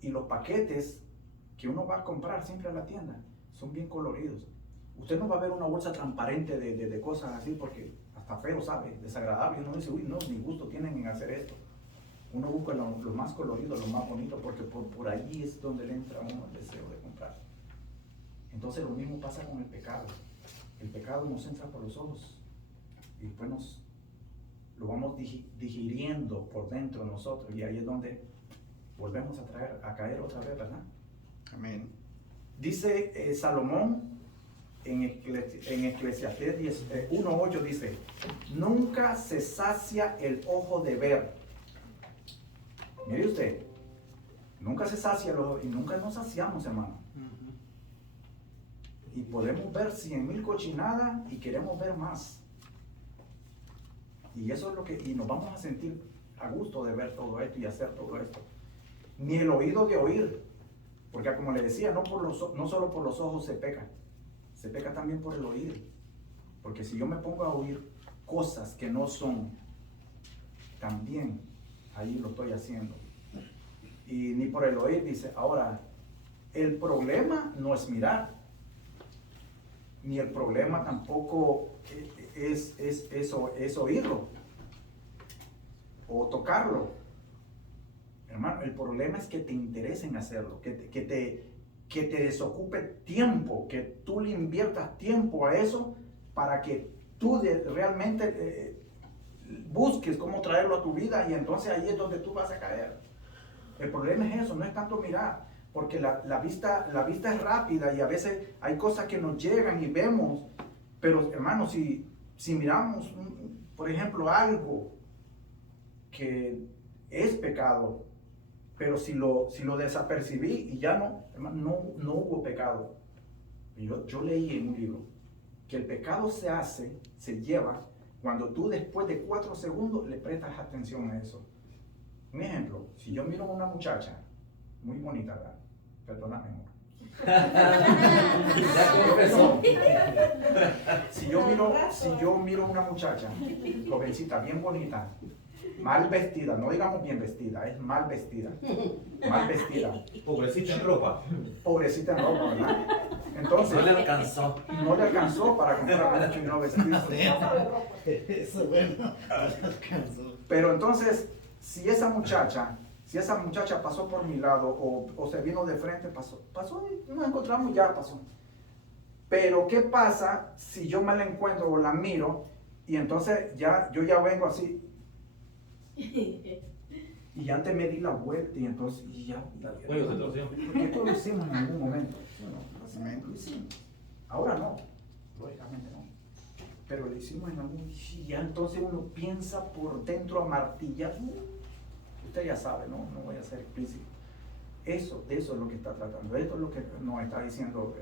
Y los paquetes que uno va a comprar siempre a la tienda son bien coloridos. Usted no va a ver una bolsa transparente de cosas así, porque hasta feo, ¿sabe? Desagradable. Uno dice, uy, no, ni gusto tienen en hacer esto. Uno busca lo más colorido, lo más bonito, porque por allí es donde le entra a uno el deseo de comprar. Entonces lo mismo pasa con el pecado. El pecado nos entra por los ojos y después lo vamos digiriendo por dentro nosotros, y ahí es donde volvemos a caer otra vez, ¿verdad? Amén. Dice Salomón en Eclesiastés 1:8, dice: nunca se sacia el ojo de ver. Mire usted, nunca se sacia el ojo y nunca nos saciamos, hermano. Y podemos ver 100,000 cochinadas y queremos ver más. Y eso es y nos vamos a sentir a gusto de ver todo esto y hacer todo esto. Ni el oído de oír, porque como le decía, no solo por los ojos se peca también por el oír. Porque si yo me pongo a oír cosas que no son, también ahí lo estoy haciendo. Y ni por el oír, dice. Ahora, el problema no es mirar, ni el problema tampoco es oírlo o tocarlo. Hermano, el problema es que te interese en hacerlo, que te desocupe tiempo, que tú le inviertas tiempo a eso para que tú realmente busques cómo traerlo a tu vida, y entonces ahí es donde tú vas a caer. El problema es eso, no es tanto mirar, porque la vista es rápida y a veces hay cosas que nos llegan y vemos, pero hermano, si miramos, por ejemplo, algo que es pecado, pero si lo desapercibí y ya no hubo pecado. Yo leí en un libro que el pecado se lleva cuando tú después de 4 segundos le prestas atención a eso. Un ejemplo, si yo miro a una muchacha muy bonita, ¿verdad? Perdóname, amor. Ya confesó. Si yo miro una muchacha, jovencita, bien bonita, mal vestida, no digamos bien vestida, es mal vestida, Pobrecita en ropa. pobrecita en ropa, ¿verdad? Entonces, No le alcanzó. no le alcanzó para comprar mucho y no vestirse. Eso bueno. No le alcanzó. Pero entonces, si esa muchacha pasó por mi lado o se vino de frente, pasó y nos encontramos, ya pasó. Pero ¿qué pasa si yo me la encuentro o la miro y entonces yo ya vengo así y antes me di la vuelta y entonces y ya Cuello se torció. porque esto lo hicimos en algún momento. Bueno, lo hicimos. Ahora no, lógicamente no. Pero lo hicimos en algún y ya entonces uno piensa por dentro a martillar. Usted ya sabe, no voy a ser explícito. De eso es lo que está tratando. Esto es lo que nos está diciendo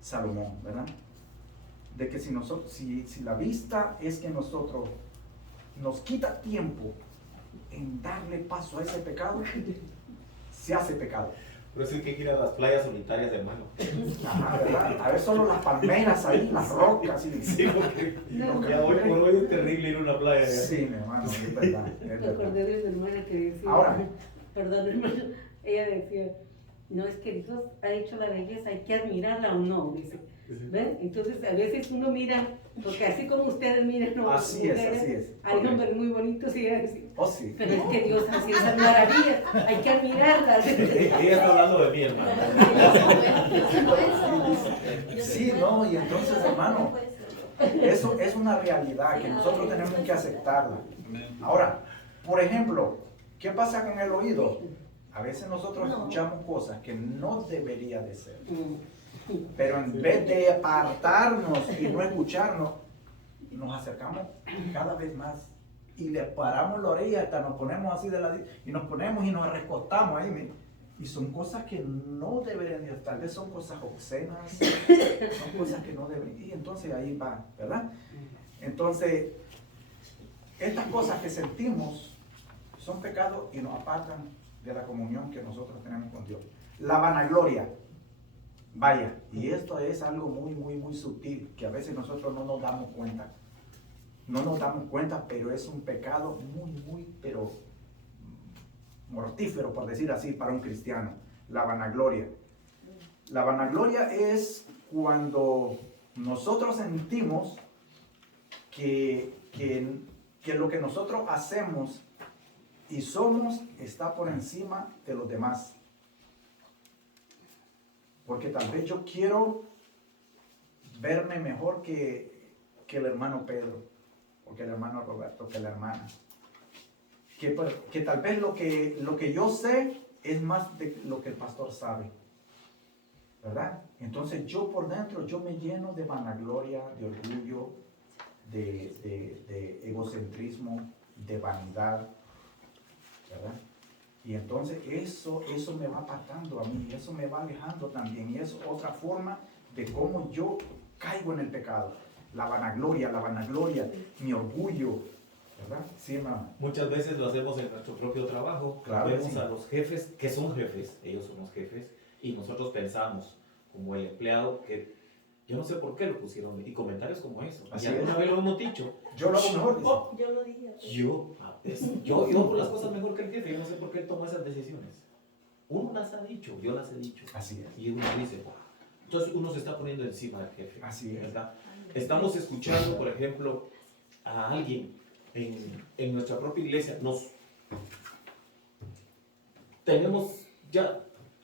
Salomón, ¿verdad? De que si la vista es que nosotros nos quita tiempo en darle paso a ese pecado, se hace pecado. Pero sí que ir a las playas solitarias, hermano. Ajá, ¿verdad? A ver solo las palmeras ahí, las rocas y Sí, porque lo que ya hoy por hoy es terrible ir a una playa. ¿ya? sí, mi hermano, es verdad. Es Me verdad. acordé de una hermana que decía, Ahora. perdón hermano, ella decía, no es que Dios ha hecho la belleza, hay que admirarla o no, dice. ¿Ven? Entonces a veces uno mira, porque así como ustedes miran, ¿no? Así es. Hay hombres muy bonitos y ella decía, Oh, sí. pero es que Dios hace esas maravillas, hay que admirarlas. Ella está hablando de mí, hermano. Sí, no, y entonces, hermano, eso es una realidad que nosotros tenemos que aceptarla. Ahora, por ejemplo, ¿qué pasa con el oído? A veces nosotros escuchamos cosas que no debería de ser. Pero en vez de apartarnos y no escucharnos, nos acercamos cada vez más y le paramos la orilla hasta nos ponemos así de ladito y nos ponemos y nos recostamos ahí. Mire. Y son cosas que no deberían de, tal vez son cosas obscenas, son cosas que no deberían. Y entonces ahí va, ¿verdad? Entonces, estas cosas que sentimos son pecados y nos apartan de la comunión que nosotros tenemos con Dios. La vanagloria. Vaya, y esto es algo muy sutil, que a veces nosotros no nos damos cuenta. No nos damos cuenta, pero es un pecado pero mortífero, por decir así, para un cristiano. La vanagloria. La vanagloria es cuando nosotros sentimos que lo que nosotros hacemos y somos está por encima de los demás. Porque tal vez yo quiero verme mejor que el hermano Pedro, o que el hermano Roberto, que la hermana. Que tal vez lo que yo sé es más de lo que el pastor sabe. ¿Verdad? Entonces yo por dentro, yo me lleno de vanagloria, de orgullo, de egocentrismo, de vanidad. ¿Verdad? Y entonces eso me va apartando a mí, eso me va alejando también. Y es otra forma de cómo yo caigo en el pecado. La vanagloria, mi orgullo, ¿verdad? Sí, hermano. Muchas veces lo hacemos en nuestro propio trabajo. Claro que Vemos sí. a los jefes, que son jefes, ellos son los jefes, y nosotros pensamos, como el empleado, que yo no sé por qué lo pusieron, y comentarios como eso. Así Y alguna es. vez lo hemos dicho. Yo lo hago mejor, dice. Yo lo dije. Yo hago las cosas mejor que el jefe, yo no sé por qué él toma esas decisiones. Uno las ha dicho, yo las he dicho. Así es. Y uno dice, "Buah". Entonces uno se está poniendo encima del jefe. Así es. ¿Verdad? Estamos escuchando, por ejemplo, a alguien en nuestra propia iglesia.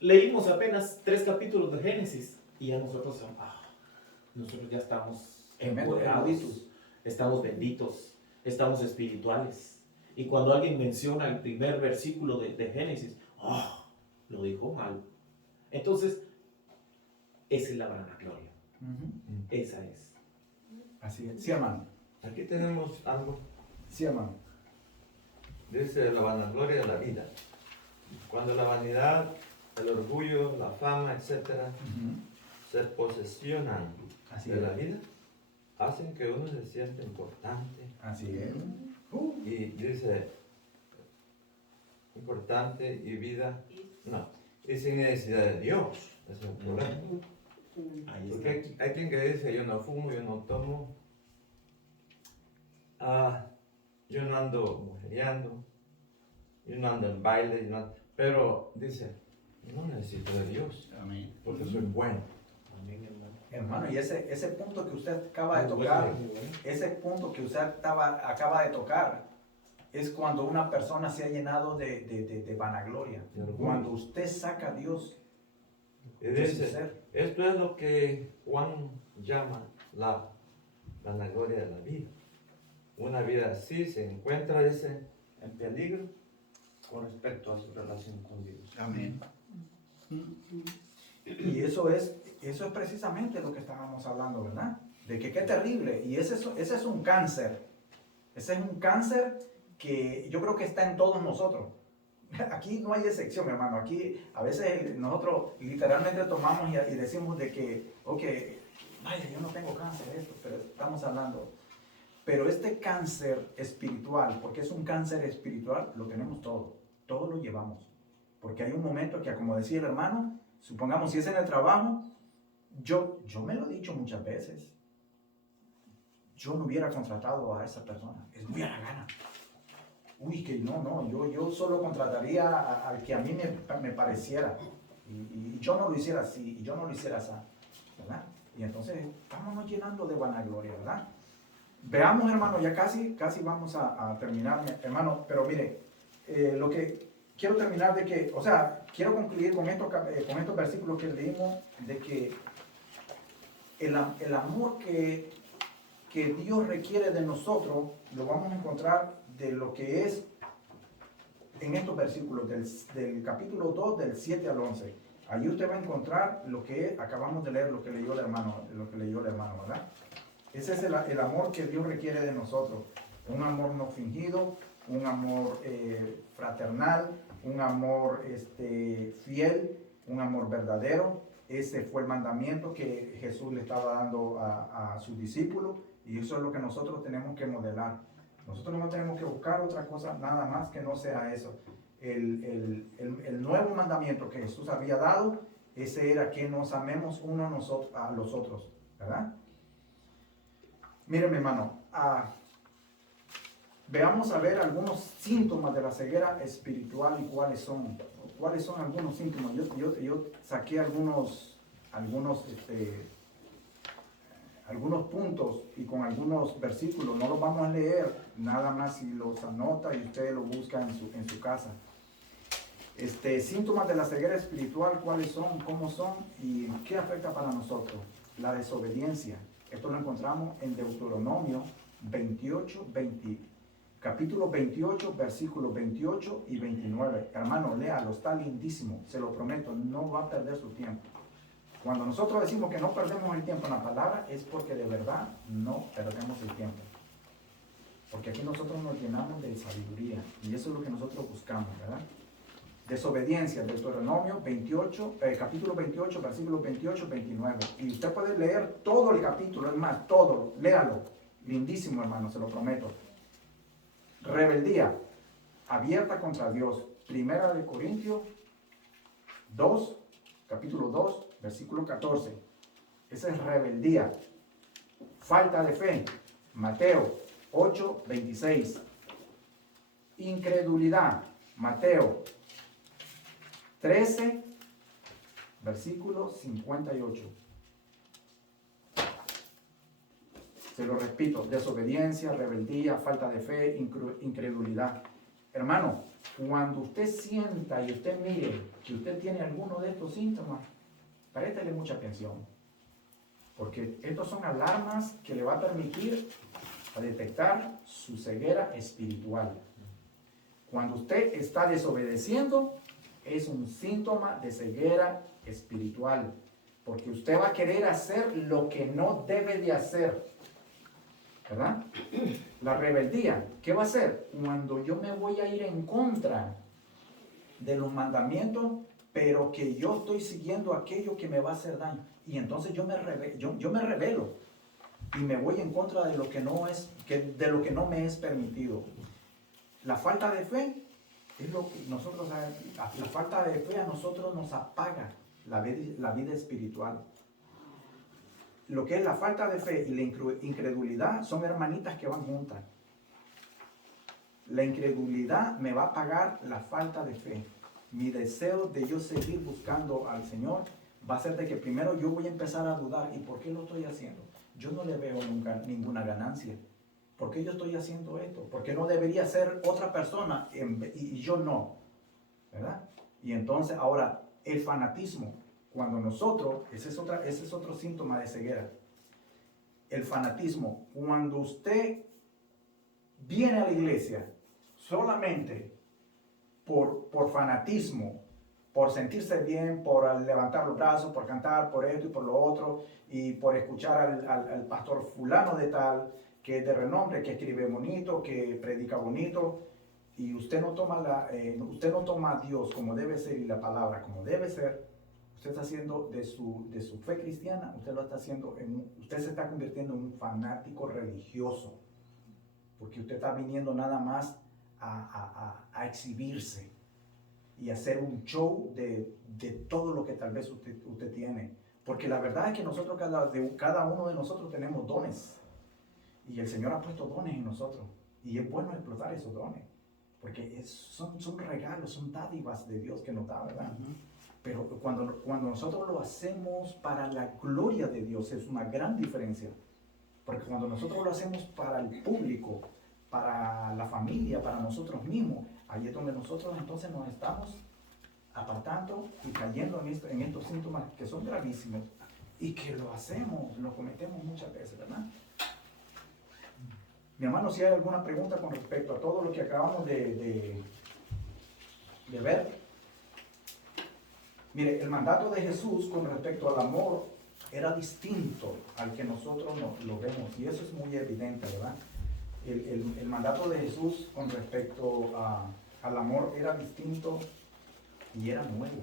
Leímos apenas 3 capítulos de Génesis y ya nosotros ya estamos empoderados, benditos. estamos benditos, estamos espirituales. Y cuando alguien menciona el primer versículo de Génesis, lo dijo mal. Entonces, esa es la vanagloria. Esa es. Así es. Sí, hermano. Aquí tenemos algo, Sí, hermano. dice la vanagloria de la vida. Cuando la vanidad, el orgullo, la fama, etcétera, se posesionan Así de es. la vida, hacen que uno se sienta importante. Así es. Y dice, importante y vida, no, y sin necesidad de Dios. Ese es el problema. Ahí Porque está. hay quien que dice, yo no fumo, yo no tomo, yo no ando mujeriando, yo no ando en baile, pero dice, no necesito de Dios, Amén. porque soy bueno. Amén, hermano. Hermano, y ese punto que usted acaba de Muy tocar, bueno, muy bueno. ese punto que usted acaba de tocar, es cuando una persona se ha llenado de vanagloria. De orgullo. Cuando usted saca a Dios Y de su dice, ser. esto es lo que Juan llama la vanagloria de la vida. Una vida así se encuentra, dice, en peligro con respecto a su relación con Dios. Amén. Y eso es precisamente lo que estábamos hablando, ¿verdad? De que qué terrible. Y ese es un cáncer. Ese es un cáncer que yo creo que está en todos nosotros. Aquí no hay excepción, hermano. Aquí a veces nosotros literalmente tomamos y decimos de que, ok, vaya, yo no tengo cáncer, esto, pero estamos hablando. Pero este cáncer espiritual, porque es un cáncer espiritual, lo tenemos todo lo llevamos. Porque hay un momento que, como decía el hermano, supongamos si es en el trabajo, yo me lo he dicho muchas veces, yo no hubiera contratado a esa persona, es muy a la gana. Uy, que no, yo solo contrataría al que a mí me pareciera. Y yo no lo hiciera así, y yo no lo hiciera así, ¿verdad? Y entonces estamos llenando de vanagloria, ¿verdad? Veamos, hermano, ya casi vamos a terminar, hermano, pero mire, lo que quiero terminar de que, o sea, quiero concluir con estos versículos que leímos, de que el amor que Dios requiere de nosotros, lo vamos a encontrar de lo que es en estos versículos del capítulo 2, del 7 al 11. Allí usted va a encontrar lo que acabamos de leer, lo que leyó el hermano, ¿verdad? Ese es el amor que Dios requiere de nosotros. Un amor no fingido, un amor fraternal, un amor fiel, un amor verdadero. Ese fue el mandamiento que Jesús le estaba dando a sus discípulos, y eso es lo que nosotros tenemos que modelar. Nosotros no tenemos que buscar otra cosa, nada más que no sea eso. El nuevo mandamiento que Jesús había dado, ese era que nos amemos unos a los otros, ¿verdad? Miren, mi hermano, veamos a ver algunos síntomas de la ceguera espiritual y cuáles son algunos síntomas. Yo saqué algunos puntos y con algunos versículos. No los vamos a leer, nada más si los anota y ustedes lo buscan en su casa. Síntomas de la ceguera espiritual, cuáles son, cómo son y qué afecta para nosotros. La desobediencia. Esto lo encontramos en Deuteronomio 28, capítulo 28, versículos 28 y 29. Hermano, léalo, está lindísimo, se lo prometo, no va a perder su tiempo. Cuando nosotros decimos que no perdemos el tiempo en la palabra, es porque de verdad no perdemos el tiempo. Porque aquí nosotros nos llenamos de sabiduría, y eso es lo que nosotros buscamos, ¿verdad? Desobediencia, Deuteronomio 28, capítulo 28, versículos 28, 29. Y usted puede leer todo el capítulo, es más, todo, léalo. Lindísimo, hermano, se lo prometo. Rebeldía, abierta contra Dios. Primera de Corintios 2, capítulo 2, versículo 14. Esa es rebeldía. Falta de fe, Mateo 8, 26. Incredulidad, Mateo 13, versículo 58. Se lo repito, desobediencia, rebeldía, falta de fe, incredulidad. Hermano, cuando usted sienta y usted mire que usted tiene alguno de estos síntomas, préstele mucha atención. Porque estos son alarmas que le va a permitir detectar su ceguera espiritual. Cuando usted está desobedeciendo, es un síntoma de ceguera espiritual, porque usted va a querer hacer lo que no debe de hacer, ¿verdad? La rebeldía, ¿qué va a hacer? Cuando yo me voy a ir en contra de los mandamientos, pero que yo estoy siguiendo aquello que me va a hacer daño, y entonces yo me rebelo y me voy en contra de lo que no me es permitido. La falta de fe Es lo que nosotros, la falta de fe a nosotros nos apaga la vida espiritual. Lo que es la falta de fe y la incredulidad son hermanitas que van juntas. La incredulidad me va a apagar la falta de fe. Mi deseo de yo seguir buscando al Señor va a ser de que primero yo voy a empezar a dudar. ¿Y por qué lo estoy haciendo? Yo no le veo nunca ninguna ganancia. ¿Por qué yo estoy haciendo esto? ¿Por qué no debería ser otra persona y yo no? ¿Verdad? Y entonces ahora el fanatismo, cuando nosotros, ese es otro síntoma de ceguera. El fanatismo, cuando usted viene a la iglesia solamente por fanatismo, por sentirse bien, por levantar los brazos, por cantar, por esto y por lo otro, y por escuchar al pastor fulano de tal, que es de renombre, que escribe bonito, que predica bonito, y usted no toma a Dios como debe ser y la palabra como debe ser, usted está haciendo de su fe cristiana, usted se está convirtiendo en un fanático religioso, porque usted está viniendo nada más a exhibirse y hacer un show de todo lo que tal vez usted tiene. Porque la verdad es que nosotros, cada uno de nosotros tenemos dones. Y el Señor ha puesto dones en nosotros. Y es bueno explotar esos dones. Porque son regalos, son dádivas de Dios que nos da, ¿verdad? Pero cuando nosotros lo hacemos para la gloria de Dios, es una gran diferencia. Porque cuando nosotros lo hacemos para el público, para la familia, para nosotros mismos, ahí es donde nosotros entonces nos estamos apartando y cayendo en estos síntomas que son gravísimos y que lo cometemos muchas veces, ¿verdad? Mi hermano, si hay alguna pregunta con respecto a todo lo que acabamos de ver. Mire, el mandato de Jesús con respecto al amor era distinto al que nosotros lo vemos, y eso es muy evidente, ¿verdad? El mandato de Jesús con respecto al amor era distinto y era nuevo.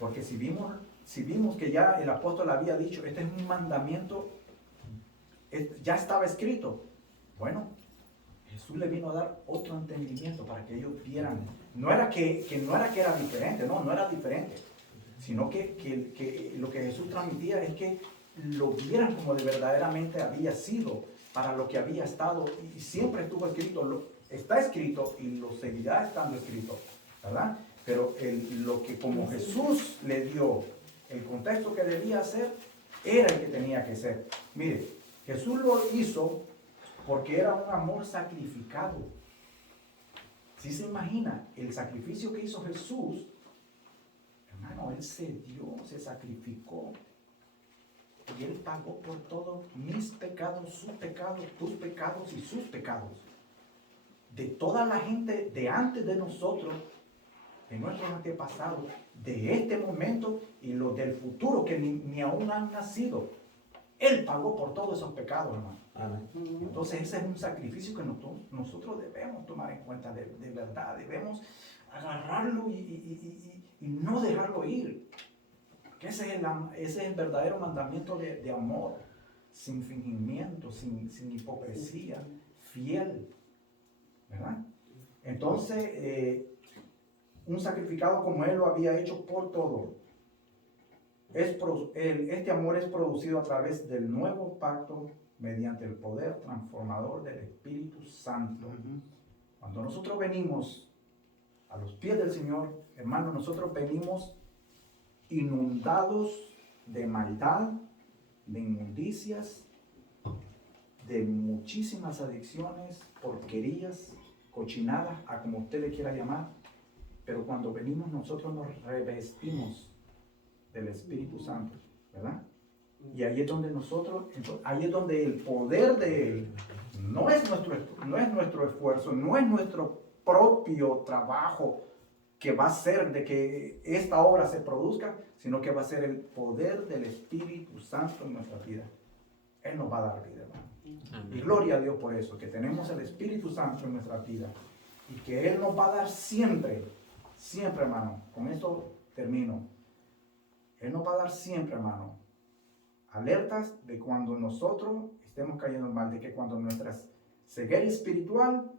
Porque si vimos que ya el apóstol había dicho, este es un mandamiento, ya estaba escrito. Bueno, Jesús le vino a dar otro entendimiento para que ellos vieran. No era que era diferente, no era diferente. Sino que lo que Jesús transmitía es que lo vieran como de verdaderamente había sido, para lo que había estado, y siempre estuvo escrito, está escrito y lo seguirá estando escrito, ¿verdad? Pero lo que como Jesús le dio, el contexto que debía hacer, era el que tenía que ser. Mire, Jesús lo hizo porque era un amor sacrificado. ¿Sí se imagina el sacrificio que hizo Jesús? Hermano, Él se dio, se sacrificó. Y Él pagó por todos mis pecados, sus pecados, tus pecados y sus pecados. De toda la gente de antes de nosotros, de nuestros antepasados, de este momento y los del futuro que ni aún han nacido. Él pagó por todos esos pecados, hermano. Amén. Entonces ese es un sacrificio que nosotros debemos tomar en cuenta de verdad. Debemos agarrarlo y no dejarlo ir. Que ese es el verdadero mandamiento de amor, sin fingimiento, sin hipocresía, fiel, ¿verdad? Entonces, un sacrificado como Él lo había hecho por todo. Este amor es producido a través del nuevo pacto mediante el poder transformador del Espíritu Santo. Cuando nosotros venimos a los pies del Señor, hermanos, nosotros venimos inundados de maldad, de inmundicias, de muchísimas adicciones, porquerías, cochinadas, a como usted le quiera llamar. Pero cuando venimos nosotros nos revestimos del Espíritu Santo, ¿verdad? Y ahí es donde ahí es donde el poder de Él no es nuestro esfuerzo, no es nuestro propio trabajo que va a ser de que esta obra se produzca, sino que va a ser el poder del Espíritu Santo en nuestra vida. Él nos va a dar vida, hermano. Amén. Y gloria a Dios por eso, que tenemos el Espíritu Santo en nuestra vida y que Él nos va a dar siempre, siempre, hermano. Con esto termino. Él nos va a dar siempre, hermano, alertas de cuando nosotros estemos cayendo mal, de que cuando nuestra ceguera espiritual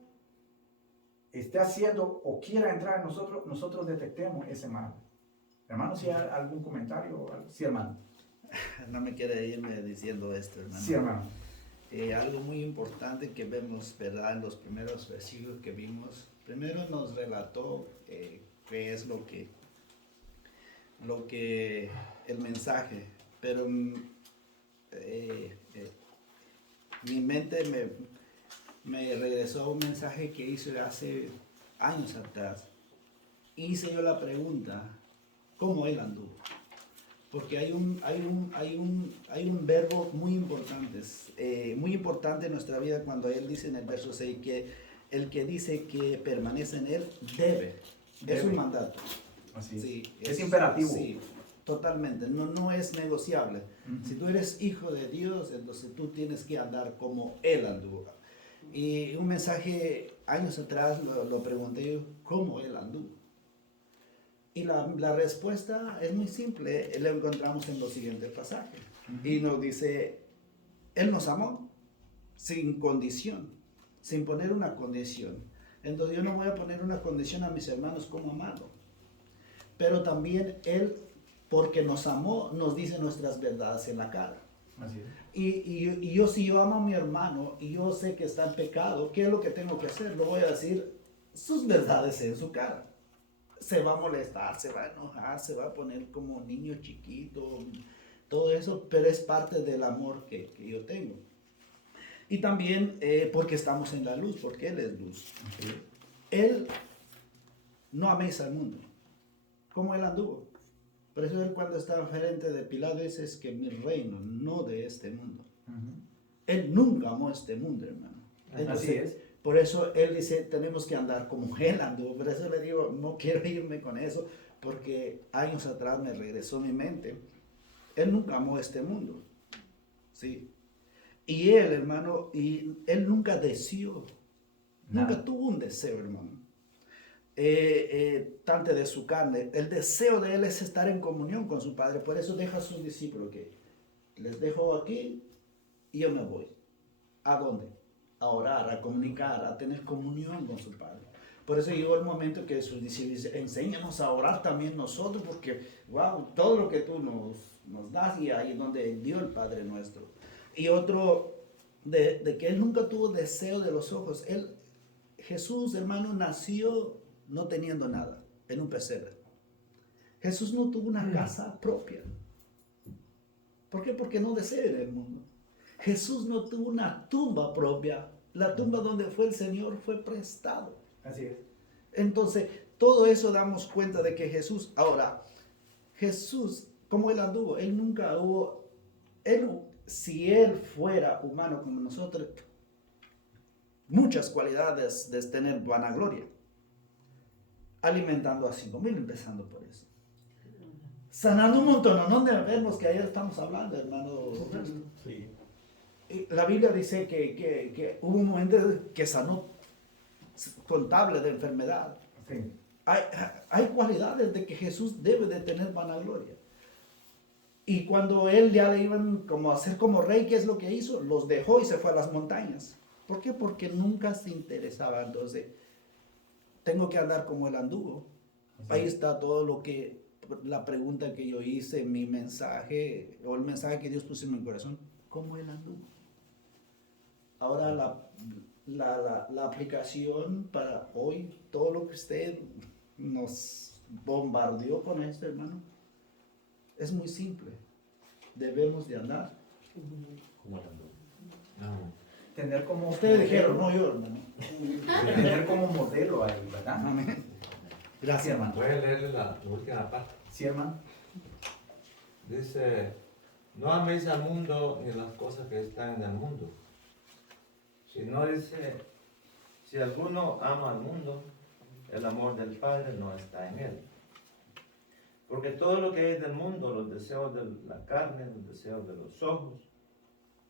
esté haciendo o quiera entrar en nosotros, nosotros detectemos ese mal. Hermano, si hay algún comentario, sí, hermano. No me quiere irme diciendo esto, hermano. Sí, hermano. Algo muy importante que vemos, ¿verdad? En los primeros versículos que vimos, primero nos relató qué es lo que el mensaje, pero mi mente me regresó a un mensaje que hice hace años atrás. Hice yo la pregunta, ¿cómo él anduvo? Porque hay un verbo muy importante en nuestra vida cuando él dice en el verso 6 que el que dice que permanece en él debe. Es un mandato. Así Sí, es imperativo. Sí, totalmente. No es negociable. Si tú eres hijo de Dios, entonces tú tienes que andar como él anduvo. Y un mensaje años atrás lo pregunté yo, ¿cómo él anduvo? Y la respuesta es muy simple, lo encontramos en los siguientes pasajes. Y nos dice, Él nos amó sin condición, sin poner una condición. Entonces yo no voy a poner una condición a mis hermanos como amado. Pero también Él, porque nos amó, nos dice nuestras verdades en la cara. Así es. Y yo, si yo amo a mi hermano y yo sé que está en pecado, ¿qué es lo que tengo que hacer? Lo voy a decir sus verdades en su cara. Se va a molestar, se va a enojar, se va a poner como niño chiquito, todo eso, pero es parte del amor que yo tengo. Y también porque estamos en la luz, porque Él es luz. Él no amesa al mundo, como Él anduvo. Por eso Él cuando estaba frente de Pilato dice, es que mi reino, no de este mundo. Él nunca amó este mundo, hermano. Entonces, así es. Por eso Él dice, tenemos que andar como Él anduvo. Por eso le digo, no quiero irme con eso, porque años atrás me regresó mi mente. Él nunca amó este mundo. ¿Sí? Y Él, hermano, y Él nunca deseó. Nunca tuvo un deseo, hermano. Tanto de su carne. El deseo de Él es estar en comunión con su Padre. Por eso deja a sus discípulos que les dejo aquí y yo me voy. ¿A dónde? A orar, a comunicar, a tener comunión con su Padre. Por eso llegó el momento que sus discípulos dicen, enséñanos a orar también nosotros, porque, wow, todo lo que tú nos das y ahí es donde dio el Padre nuestro. Y otro, de que Él nunca tuvo deseo de los ojos. Jesús, hermano, nació no teniendo nada, en un pesebre. Jesús no tuvo una casa propia. ¿Por qué? Porque no desea en el mundo. Jesús no tuvo una tumba propia. La tumba donde fue el Señor fue prestado. Así es. Entonces, todo eso damos cuenta de que Jesús, ahora, Jesús, como Él anduvo, Él nunca hubo, si Él fuera humano como nosotros, muchas cualidades de tener vanagloria. Alimentando a 5,000, empezando por eso. Sanando un montón, no vemos que ayer estamos hablando, hermano. Sí. La Biblia dice que hubo un momento que sanó contable de enfermedad. Sí. Hay cualidades de que Jesús debe de tener vanagloria. Y cuando Él ya le iban como a hacer como rey, ¿qué es lo que hizo? Los dejó y se fue a las montañas. ¿Por qué? Porque nunca se interesaba. Entonces, tengo que andar como Él anduvo. Ahí está todo lo que, la pregunta que yo hice, mi mensaje, o el mensaje que Dios puso en mi corazón, ¿cómo Él anduvo? Ahora la aplicación para hoy, todo lo que usted nos bombardeó con esto, hermano, es muy simple. Debemos de andar. ¿Cómo andó? Tener como Ustedes dijeron, modelo, no yo, hermano. tener como modelo ahí, ¿verdad? Amén. Sí, Gracias, hermano. Voy a leerle la última parte. Sí, hermano. Dice, no améis al mundo ni las cosas que están en el mundo. Si no dice, si alguno ama al mundo, el amor del Padre no está en él. Porque todo lo que hay del mundo, los deseos de la carne, los deseos de los ojos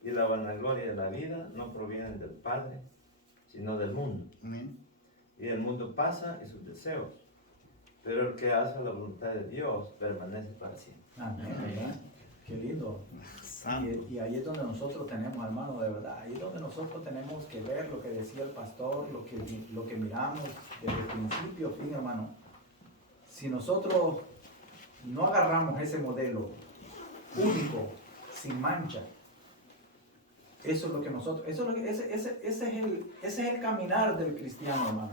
y la vanagloria de la vida, no provienen del Padre, sino del mundo. Amén. Y el mundo pasa y sus deseos, pero el que hace la voluntad de Dios permanece para siempre. Amén, ¿verdad? Qué lindo. Santo. Y ahí es donde nosotros tenemos, hermano, de verdad, ahí es donde nosotros tenemos que ver lo que decía el pastor, lo que miramos desde el principio, fin, hermano. Si nosotros no agarramos ese modelo único, sin mancha, eso es lo que nosotros, ese es el caminar del cristiano, hermano.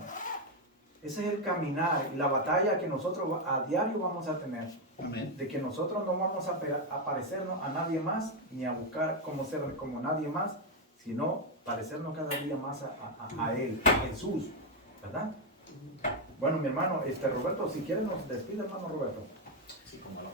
Ese es el caminar, la batalla que nosotros a diario vamos a tener. Amén. De que nosotros no vamos a parecernos a nadie más, ni a buscar cómo ser como nadie más, sino parecernos cada día más a Él, a Jesús, ¿verdad? Bueno, mi hermano, Roberto, si quieres nos despide, hermano Roberto. Sí, cómo no.